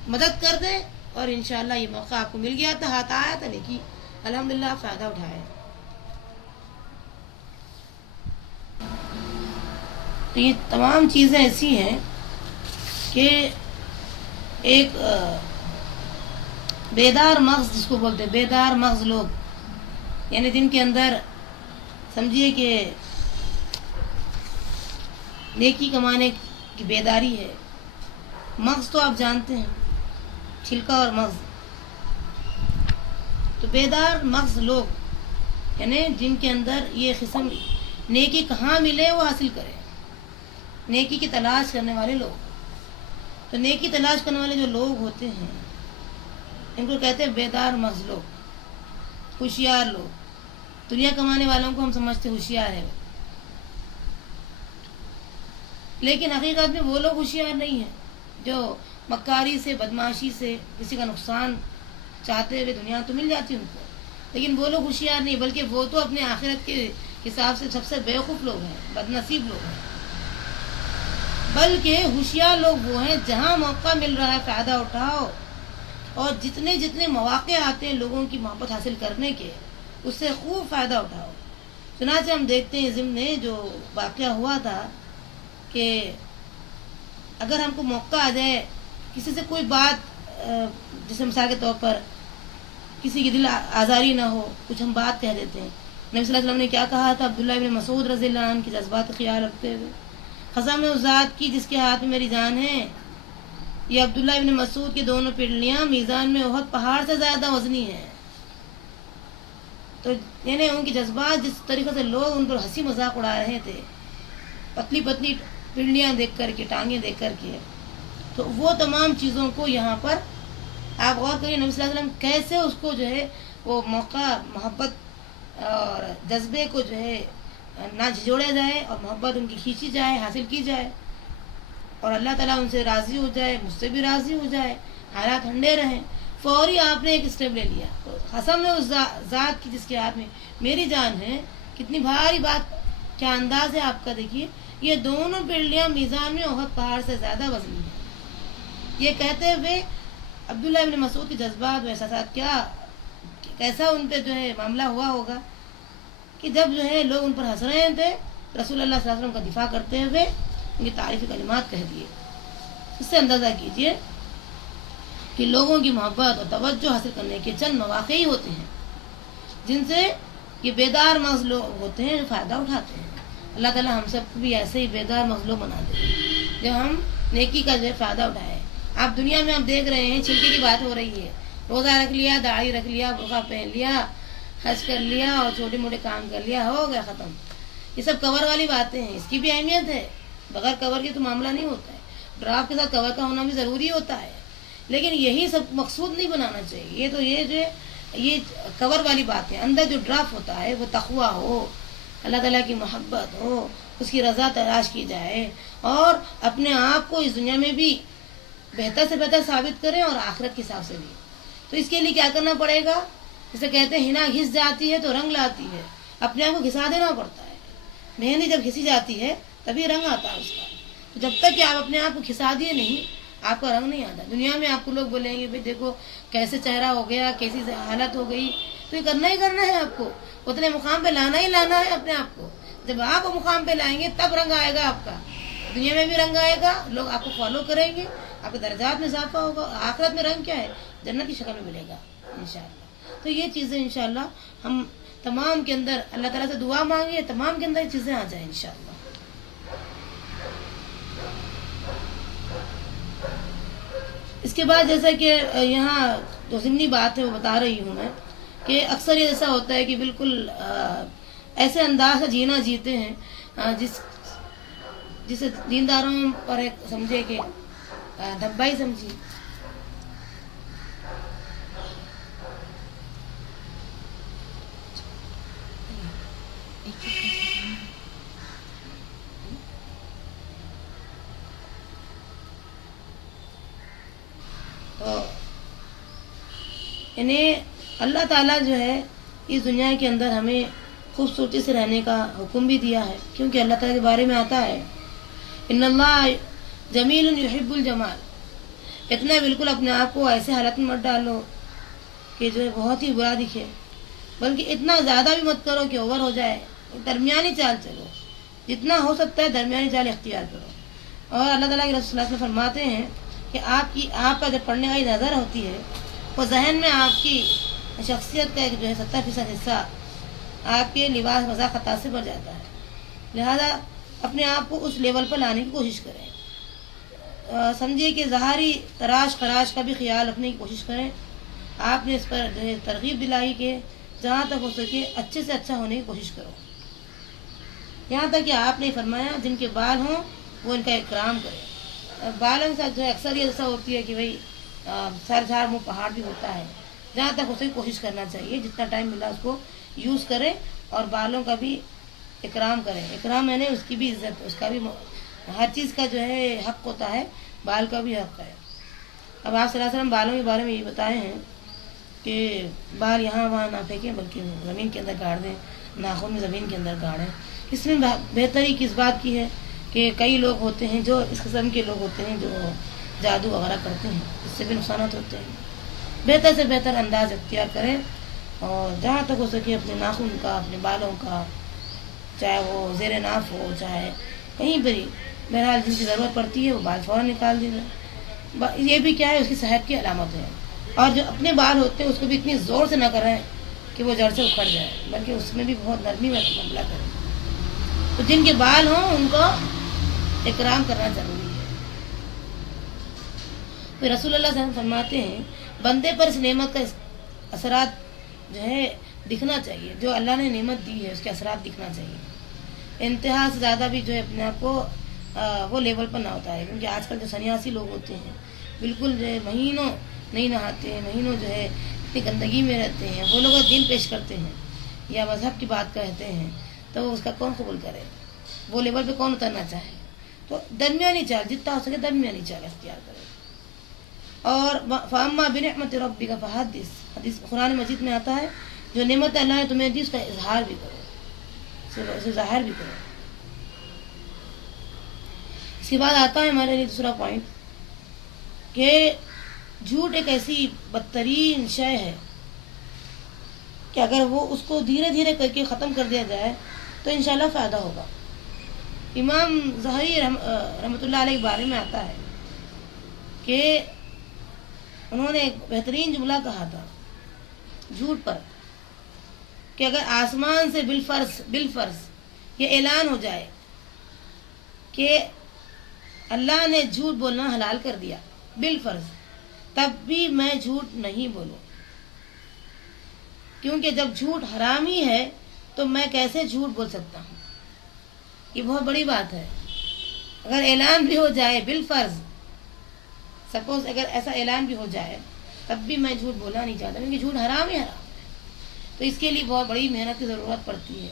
مدد کر دیں، اور انشاءاللہ یہ موقع آپ کو مل گیا تھا، ہاتھ آیا تھا، لیکن الحمدللہ آپ فائدہ اٹھائے۔ تو یہ تمام چیزیں ایسی ہیں کہ ایک بیدار مغز، جس کو بولتے ہیں بیدار مغز لوگ، یعنی جن کے اندر سمجھیے کہ نیکی کمانے کی بیداری ہے۔ مغز تو آپ جانتے ہیں، چھلکا اور مغز، تو بیدار مغز لوگ یعنی جن کے اندر یہ قسم نیکی کہاں ملے وہ حاصل کرے، نیکی کی تلاش کرنے والے لوگ۔ تو نیکی تلاش کرنے والے جو لوگ ہوتے ہیں ان کو کہتے ہیں بیدار مغز لوگ، ہوشیار لوگ۔ دنیا کمانے والوں کو ہم سمجھتے ہوشیار ہے، لیکن حقیقت میں وہ لوگ ہوشیار نہیں ہیں جو مکاری سے، بدماشی سے کسی کا نقصان چاہتے ہوئے دنیا تو مل جاتی ان کو، لیکن وہ لوگ ہوشیار نہیں، بلکہ وہ تو اپنے آخرت کے حساب سے سب سے بیوقوف لوگ ہیں، بدنصیب لوگ ہیں۔ بلکہ ہوشیار لوگ وہ ہیں جہاں موقع مل رہا ہے فائدہ اٹھاؤ، اور جتنے مواقع آتے ہیں لوگوں کی محبت حاصل کرنے کے، اس سے خوب فائدہ اٹھاؤ۔ چنانچہ ہم دیکھتے ہیں ضمن جو واقعہ ہوا تھا کہ اگر ہم کو موقع آ جائے کسی سے کوئی بات، جیسے مثال کے طور پر کسی کی دل آزاری نہ ہو، کچھ ہم بات کہہ دیتے ہیں۔ نبی صلی اللہ علیہ وسلم نے کیا کہا تھا عبداللہ ابن مسعود رضی اللہ عنہ کے جذبات کا خیال رکھتے ہوئے، قسم اس ذات کی جس کے ہاتھ میں میری جان ہے، یہ عبداللہ ابن مسعود کی دونوں پنڈلیاں میزان میں احد پہاڑ سے زیادہ وزنی ہیں۔ تو یعنی ان کے جذبات، جس طریقے سے لوگ ان پر ہنسی مذاق اڑا رہے تھے، پتلی پتلی پنڈلیاں دیکھ کر کے، ٹانگیں دیکھ کر کے، تو وہ تمام چیزوں کو یہاں پر آپ غور کریے نبی صلی اللہ علیہ وسلم کیسے اس کو جو ہے وہ موقع، محبت اور جذبے کو جو ہے نہ جھجوڑا جائے، اور محبت ان کی کھینچی جائے، حاصل کی جائے، اور اللہ تعالیٰ ان سے راضی ہو جائے، مجھ سے بھی راضی ہو جائے، حالات ٹھنڈے رہیں۔ فوری آپ نے ایک اسٹیپ لے لیا، قسم ہے اس ذات کی جس کے ہاتھ میں میری جان ہے۔ کتنی بھاری بات، کیا انداز ہے آپ کا، دیکھیے یہ دونوں پنڈلیاں میزان میں احد پہاڑ سے زیادہ وزنی ہیں۔ یہ کہتے ہوئے عبداللہ ابن مسعود کے جذبات و احساسات کیسا ان پہ جو ہے معاملہ ہوا ہوگا کہ جب جو ہے لوگ ان پر ہنس رہے تھے، رسول اللہ صلی اللہ علیہ وسلم کا دفاع کرتے ہوئے ان کی تعریفی کلمات کہہ دیے۔ اس سے اندازہ کیجئے کہ لوگوں کی محبت اور توجہ حاصل کرنے کے چند مواقع ہی ہوتے ہیں جن سے یہ بیدار مغز لوگ ہوتے ہیں جو فائدہ اٹھاتے ہیں۔ اللہ تعالیٰ ہم سب کو بھی ایسے ہی بیدار مغز لوگ بنا دے جب ہم نیکی کا جو ہے فائدہ اٹھائیں۔ آپ دنیا میں آپ دیکھ رہے ہیں چھلکے کی بات ہو رہی ہے، روزہ رکھ لیا، داڑھی رکھ لیا، برقع پہن لیا، حج کر لیا اور چھوٹے موٹے کام کر لیا، ہو گیا ختم۔ یہ سب کور والی باتیں ہیں، اس کی بھی اہمیت ہے، بغیر کور کے تو معاملہ نہیں ہوتا ہے، ڈراف کے ساتھ کور کا ہونا بھی ضروری ہوتا ہے، لیکن یہی سب مقصود نہیں بنانا چاہیے۔ یہ تو یہ جو ہے یہ کور والی بات ہے. اندر جو ڈراپ ہوتا ہے وہ تقویٰ ہو، اللہ تعالیٰ کی محبت ہو، اس کی رضا تلاش کی جائے، اور اپنے آپ کو اس دنیا میں بھی بہتر سے بہتر ثابت کریں اور آخرت کے حساب سے بھی. تو اس کے لیے کیا کرنا پڑے گا؟ جسے کہتے ہیں ہنا گھس جاتی ہے تو رنگ لاتی ہے. اپنے آپ کو گھسا دینا پڑتا ہے. مہندی جب گھسی جاتی ہے تبھی رنگ آتا ہے اس کا. تو جب تک کہ آپ اپنے آپ کو گھسا دیے نہیں، آپ کا رنگ نہیں آتا. دنیا میں آپ کو لوگ بولیں گے بھائی دیکھو کیسے چہرہ ہو گیا، کیسی حالت ہو گئی. تو یہ کرنا ہی کرنا ہے، آپ کو اتنے مقام پہ لانا ہی لانا ہے اپنے آپ کو. جب آپ وہ مقام پہ لائیں گے تب رنگ آئے گا آپ کا. دنیا میں بھی رنگ آئے گا، لوگ آپ کو فالو کریں گے، آپ کے درجات میں اضافہ ہوگا. آخرت میں رنگ کیا ہے؟ جنت کی شکل میں ملے گا انشاءاللہ. تو یہ چیزیں انشاءاللہ ہم تمام کے اندر اللہ تعالیٰ سے دعا مانگے، تمام کے اندر یہ چیزیں آ جائیں انشاءاللہ. اس کے بعد جیسا کہ یہاں جو ضمنی بات ہے وہ بتا رہی ہوں میں، کہ اکثر یہ ایسا ہوتا ہے کہ بالکل ایسے انداز سے جینا جیتے ہیں جسے دینداروں پر ایک سمجھے کہ دھبا ہی سمجھی. تو یعنی اللہ تعالیٰ جو ہے اس دنیا کے اندر ہمیں خوبصورتی سے رہنے کا حکم بھی دیا ہے، کیونکہ اللہ تعالیٰ کے بارے میں آتا ہے ان اللہ جمیل یحب الجمال. اتنا بالکل اپنے آپ کو ایسے حالت میں مت ڈالو کہ جو ہے بہت ہی برا دکھے، بلکہ اتنا زیادہ بھی مت کرو کہ اوور ہو جائے. درمیانی چال چلو، جتنا ہو سکتا ہے درمیانی چال اختیار کرو. اور اللہ تعالیٰ کے رسول صلی اللہ علیہ وسلم فرماتے ہیں کہ آپ کا جب پڑھنے والی نظر ہوتی ہے وہ ذہن میں آپ کی شخصیت کا ایک جو ہے 70% حصہ آپ کے لباس مذاق خطا سے بھر جاتا ہے. لہذا اپنے آپ کو اس لیول پر لانے کی کوشش کریں. سمجھیے کہ ظاہری تراش خراش کا بھی خیال رکھنے کی کوشش کریں. آپ نے اس پر جو ہے ترغیب دلائی کہ جہاں تک ہو سکے اچھے سے اچھا ہونے کی کوشش کرو. یہاں تک کہ آپ نے فرمایا جن کے بال ہوں وہ ان کا اکرام کرے. بالوں کے ساتھ جو ہے اکثر یہ ایسا ہوتی ہے کہ بھائی سر جھاڑ منہ پہاڑ بھی ہوتا ہے. جہاں تک ہو سکے کوشش کرنا چاہیے جتنا ٹائم ملا اس کو یوز کریں، اور بالوں کا بھی اکرام کریں. اکرام یعنی اس کی بھی عزت، اس کا بھی ہر چیز کا جو ہے حق ہوتا ہے، بال کا بھی حق ہے. اب آپ صلی اللہ علیہ وسلم بالوں کے بارے میں یہ بتائے ہیں کہ بال یہاں وہاں نہ پھینکیں بلکہ زمین کے اندر گاڑ دیں، ناخن میں زمین کے اندر گاڑیں. اس میں بہتری کس بات کی ہے کہ کئی لوگ ہوتے ہیں جو اس قسم کے لوگ ہوتے ہیں جو جادو وغیرہ کرتے ہیں، اس سے بھی نقصانات ہوتے ہیں. بہتر سے بہتر انداز اختیار کریں، اور جہاں تک ہو سکے اپنے ناخن کا، اپنے بالوں کا، چاہے وہ زیر ناف ہو چاہے کہیں پر ہی، بہرحال جن کی ضرورت پڑتی ہے وہ بال فوراً نکال دینا. یہ بھی کیا ہے اس کی صحت کی علامت ہے. اور جو اپنے بال ہوتے ہیں اس کو بھی اتنی زور سے نہ کریں کہ وہ جڑ سے اکھڑ جائے، بلکہ اس میں بھی بہت نرمی میں معاملہ کریں. تو جن کے بال ہوں ان کو اکرام کرنا ضروری ہے. تو رسول اللہ صلی اللہ علیہ وسلم فرماتے ہیں بندے پر اس نعمت کا اثرات جو ہے دکھنا چاہیے. جو اللہ نے نعمت دی ہے اس کے اثرات دکھنا چاہیے. انتہا سے زیادہ بھی جو ہے اپنے آپ کو وہ لیول پر نہ ہوتا ہے. کیونکہ آج کل جو سنیاسی لوگ ہوتے ہیں بالکل جو ہے مہینوں نہیں نہاتے ہیں، مہینوں جو ہے اتنی گندگی میں رہتے ہیں، وہ لوگ دین پیش کرتے ہیں یا مذہب کی بات کہتے ہیں تو اس کا کون قبول کرے؟ وہ لیول پہ کون اترنا چاہے؟ تو درمیانی چال جتنا ہو سکے درمیانی چال اختیار کرے. اور فاما بنعمت ربک فحدث، حدیث قرآن مجید میں آتا ہے جو نعمت اللہ نے تمہیں دی اس کا اظہار بھی کرو، اسے ظاہر بھی کرو. اس کے بعد آتا ہے ہمارے لیے دوسرا پوائنٹ کہ جھوٹ ایک ایسی بدترین شے ہے کہ اگر وہ اس کو دھیرے دھیرے کر کے ختم کر دیا جائے تو انشاءاللہ فائدہ ہوگا. امام ظاہری رحمۃ اللہ علیہ کے بارے میں آتا ہے کہ انہوں نے ایک بہترین جملہ کہا تھا جھوٹ پر کہ اگر آسمان سے بالفرض یہ اعلان ہو جائے کہ اللہ نے جھوٹ بولنا حلال کر دیا بالفرض، تب بھی میں جھوٹ نہیں بولوں، کیونکہ جب جھوٹ حرام ہی ہے تو میں کیسے جھوٹ بول سکتا ہوں. یہ بہت بڑی بات ہے. اگر اعلان بھی ہو جائے بالفرض، سپوز اگر ایسا اعلان بھی ہو جائے تب بھی میں جھوٹ بولا نہیں چاہتا، کیونکہ جھوٹ حرام ہی حرام ہے. تو اس کے لیے بہت بڑی محنت کی ضرورت پڑتی ہے.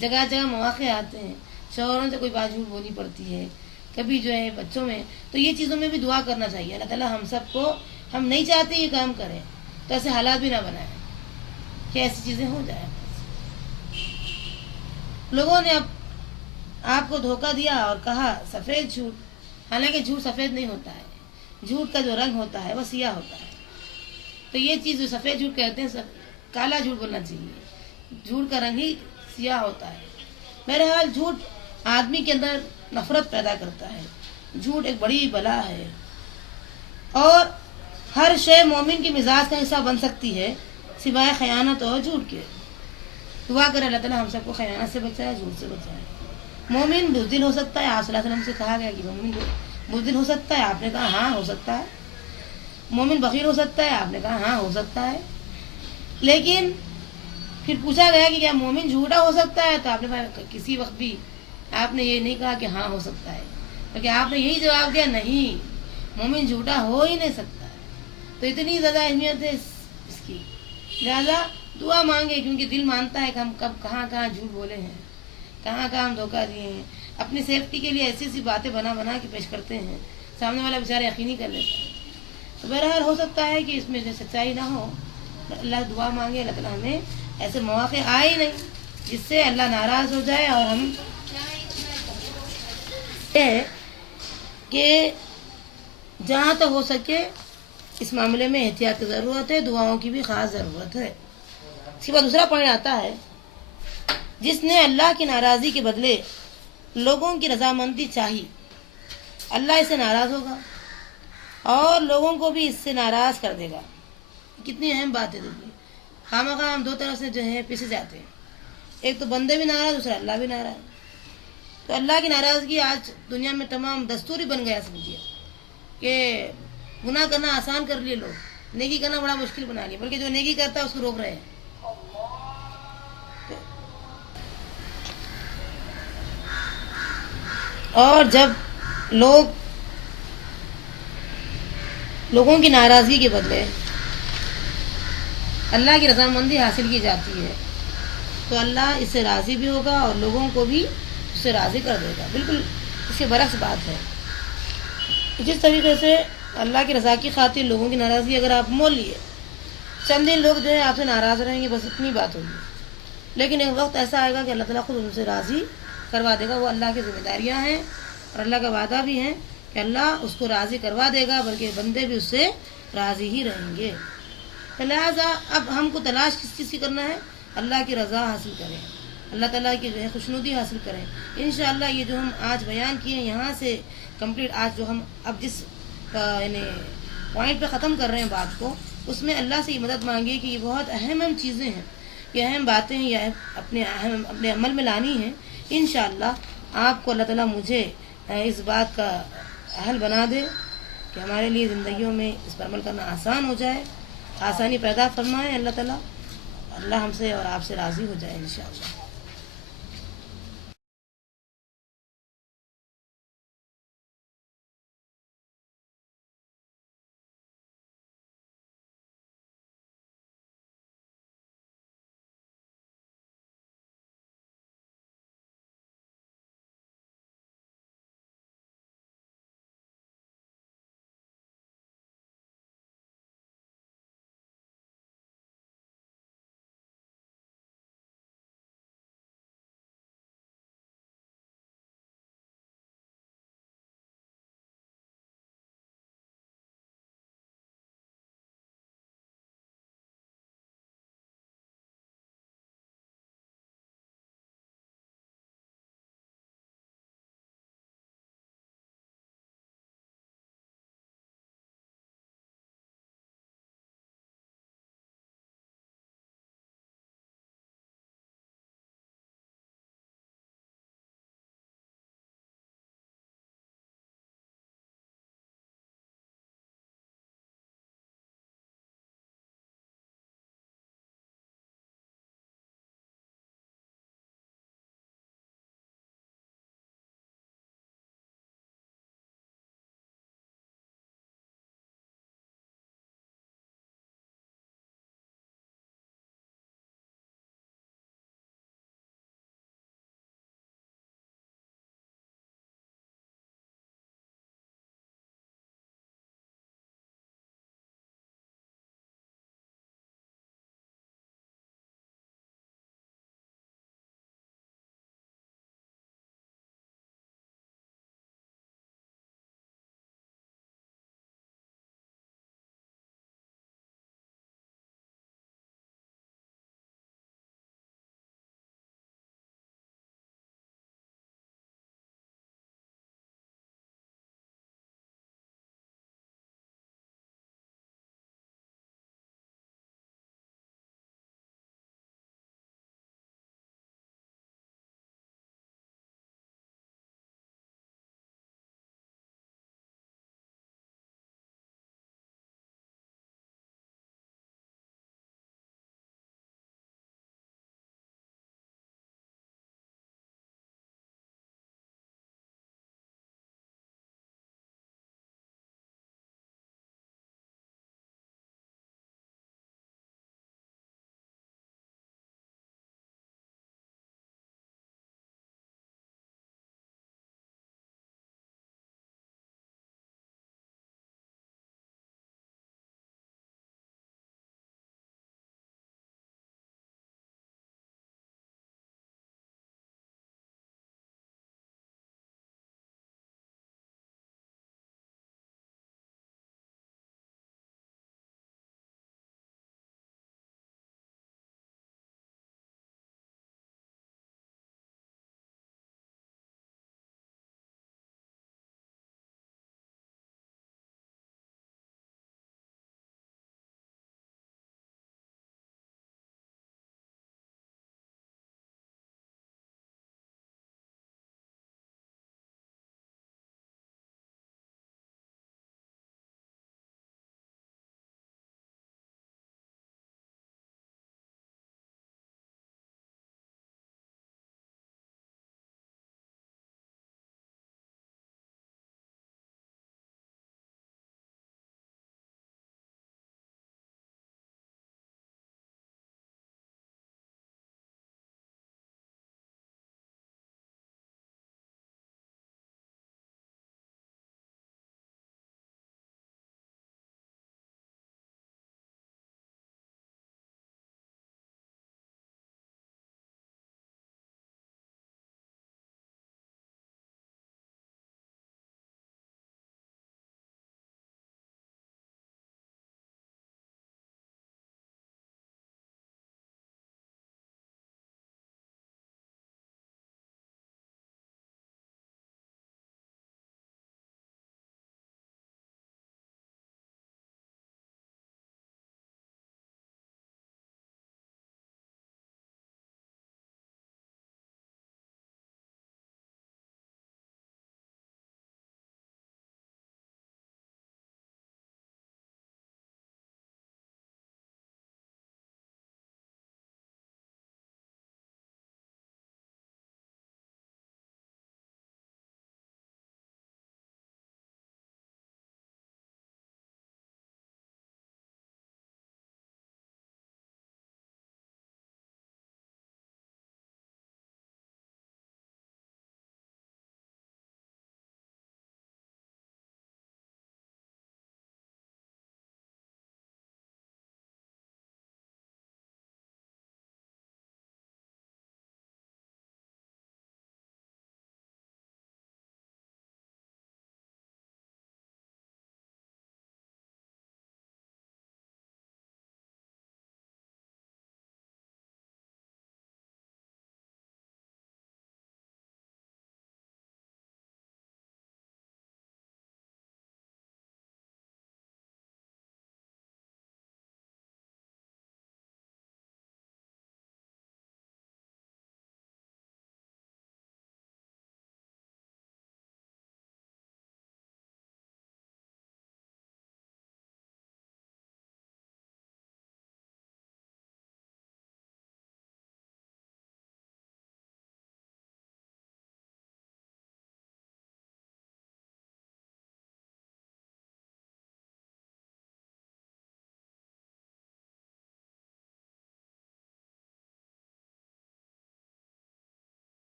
جگہ جگہ مواقع آتے ہیں، شوہروں سے کوئی بات جھوٹ بولنی پڑتی ہے، کبھی جو ہے بچوں میں. تو یہ چیزوں میں بھی دعا کرنا چاہیے. اللہ تعالیٰ ہم سب کو، ہم نہیں چاہتے یہ کام کریں تو ایسے حالات بھی نہ بنائیں کہ ایسی چیزیں ہو جائیں. لوگوں نے اب آپ کو دھوکہ دیا اور کہا سفید جھوٹ، حالانکہ جھوٹ سفید نہیں ہوتا ہے. جھوٹ کا جو رنگ ہوتا ہے وہ سیاہ ہوتا ہے. تو یہ چیز جو سفید جھوٹ کہتے ہیں، کالا جھوٹ بولنا چاہیے. جھوٹ کا رنگ ہی سیاہ ہوتا ہے. بہرحال جھوٹ آدمی کے اندر نفرت پیدا کرتا ہے. جھوٹ ایک بڑی بلا ہے، اور ہر شے مومن کی مزاج کا حصہ بن سکتی ہے سوائے خیانت اور جھوٹ کے. دعا کرے اللہ تعالیٰ ہم سب کو خیانت سے بچائے، جھوٹ سے بچائے. مومن بزدل ہو سکتا ہے، آپ صلی اللہ علیہ وسلم سے کہا گیا کہ مومن بزدل ہو سکتا ہے، آپ نے کہا ہاں ہو سکتا ہے. مومن بخیل ہو سکتا ہے، آپ نے کہا ہاں ہو سکتا ہے. لیکن پھر پوچھا گیا کہ کیا مومن جھوٹا ہو سکتا ہے، تو آپ نے کسی وقت بھی آپ نے یہ نہیں کہا کہ ہاں ہو سکتا ہے، بلکہ آپ نے یہی جواب دیا نہیں، مومن جھوٹا ہو ہی نہیں سکتا. تو اتنی زیادہ اہمیت ہے اس کی. لہٰذا دعا مانگے، کیونکہ دل مانتا ہے کہ ہم کب کہاں کہاں جھوٹ بولے ہیں، کہاں کہاں ہم دھوکہ دیے ہیں. اپنی سیفٹی کے لیے ایسی ایسی باتیں بنا بنا کے پیش کرتے ہیں، سامنے والا بیچارہ یقینی کر لیتا ہے. تو بہرحال ہو سکتا ہے کہ اس میں جو سچائی نہ ہو. اللہ دعا مانگے اللہ تعالیٰ ہمیں ایسے مواقع آئے ہی نہیں جس سے اللہ ناراض ہو جائے. اور ہم کہ جہاں تک ہو سکے اس معاملے میں احتیاط کی ضرورت ہے، دعاؤں کی بھی خاص ضرورت ہے. اس کے بعد دوسرا پوائنٹ آتا ہے، جس نے اللہ کی ناراضی کے بدلے لوگوں کی رضامندی چاہی، اللہ اس سے ناراض ہوگا اور لوگوں کو بھی اس سے ناراض کر دے گا. کتنی اہم بات ہے. دیکھیے خواہ ہم دو طرف سے جو ہے پیچھے جاتے ہیں. ایک تو بندے بھی ناراض، دوسرا اللہ بھی ناراض. تو اللہ کی ناراضگی آج دنیا میں تمام دستوری بن گیا. سمجھیے کہ گناہ کرنا آسان کر لیے لوگ، نیکی کرنا بڑا مشکل بنا لیا، بلکہ جو نیکی کرتا ہے اس کو روک رہے ہیں. اور جب لوگوں کی ناراضگی کے بدلے اللہ کی رضامندی حاصل کی جاتی ہے تو اللہ اس سے راضی بھی ہوگا اور لوگوں کو بھی اس سے راضی کر دے گا. بالکل اس کے برعکس بات ہے. جس طریقے سے اللہ کی رضا کی خاطر لوگوں کی ناراضگی اگر آپ مول لیے، چند دن لوگ جو ہے آپ سے ناراض رہیں گے، بس اتنی بات ہوگی. لیکن ایک وقت ایسا آئے گا کہ اللہ تعالیٰ خود ان سے راضی کروا دے گا. وہ اللہ کی ذمہ داریاں ہیں اور اللہ کا وعدہ بھی ہے کہ اللہ اس کو راضی کروا دے گا، بلکہ بندے بھی اس سے راضی ہی رہیں گے. لہٰذا اب ہم کو تلاش کس چیز کی کرنا ہے؟ اللہ کی رضا حاصل کریں، اللہ تعالیٰ کی جو ہے خوشنودی حاصل کریں. انشاءاللہ یہ جو ہم آج بیان کیے ہیں یہاں سے کمپلیٹ، آج جو ہم اب جس یعنی پوائنٹ پہ ختم کر رہے ہیں بات کو، اس میں اللہ سے یہ مدد مانگیے کہ یہ بہت اہم چیزیں ہیں، یہ اہم باتیں ہیں، یہ اپنے عمل میں لانی ہیں. انشاءاللہ آپ کو اللہ تعالیٰ مجھے اس بات کا اہل بنا دے کہ ہمارے لیے زندگیوں میں اس پر عمل کرنا آسان ہو جائے، آسانی پیدا فرمائے اللہ تعالیٰ. اللہ ہم سے اور آپ سے راضی ہو جائے انشاءاللہ.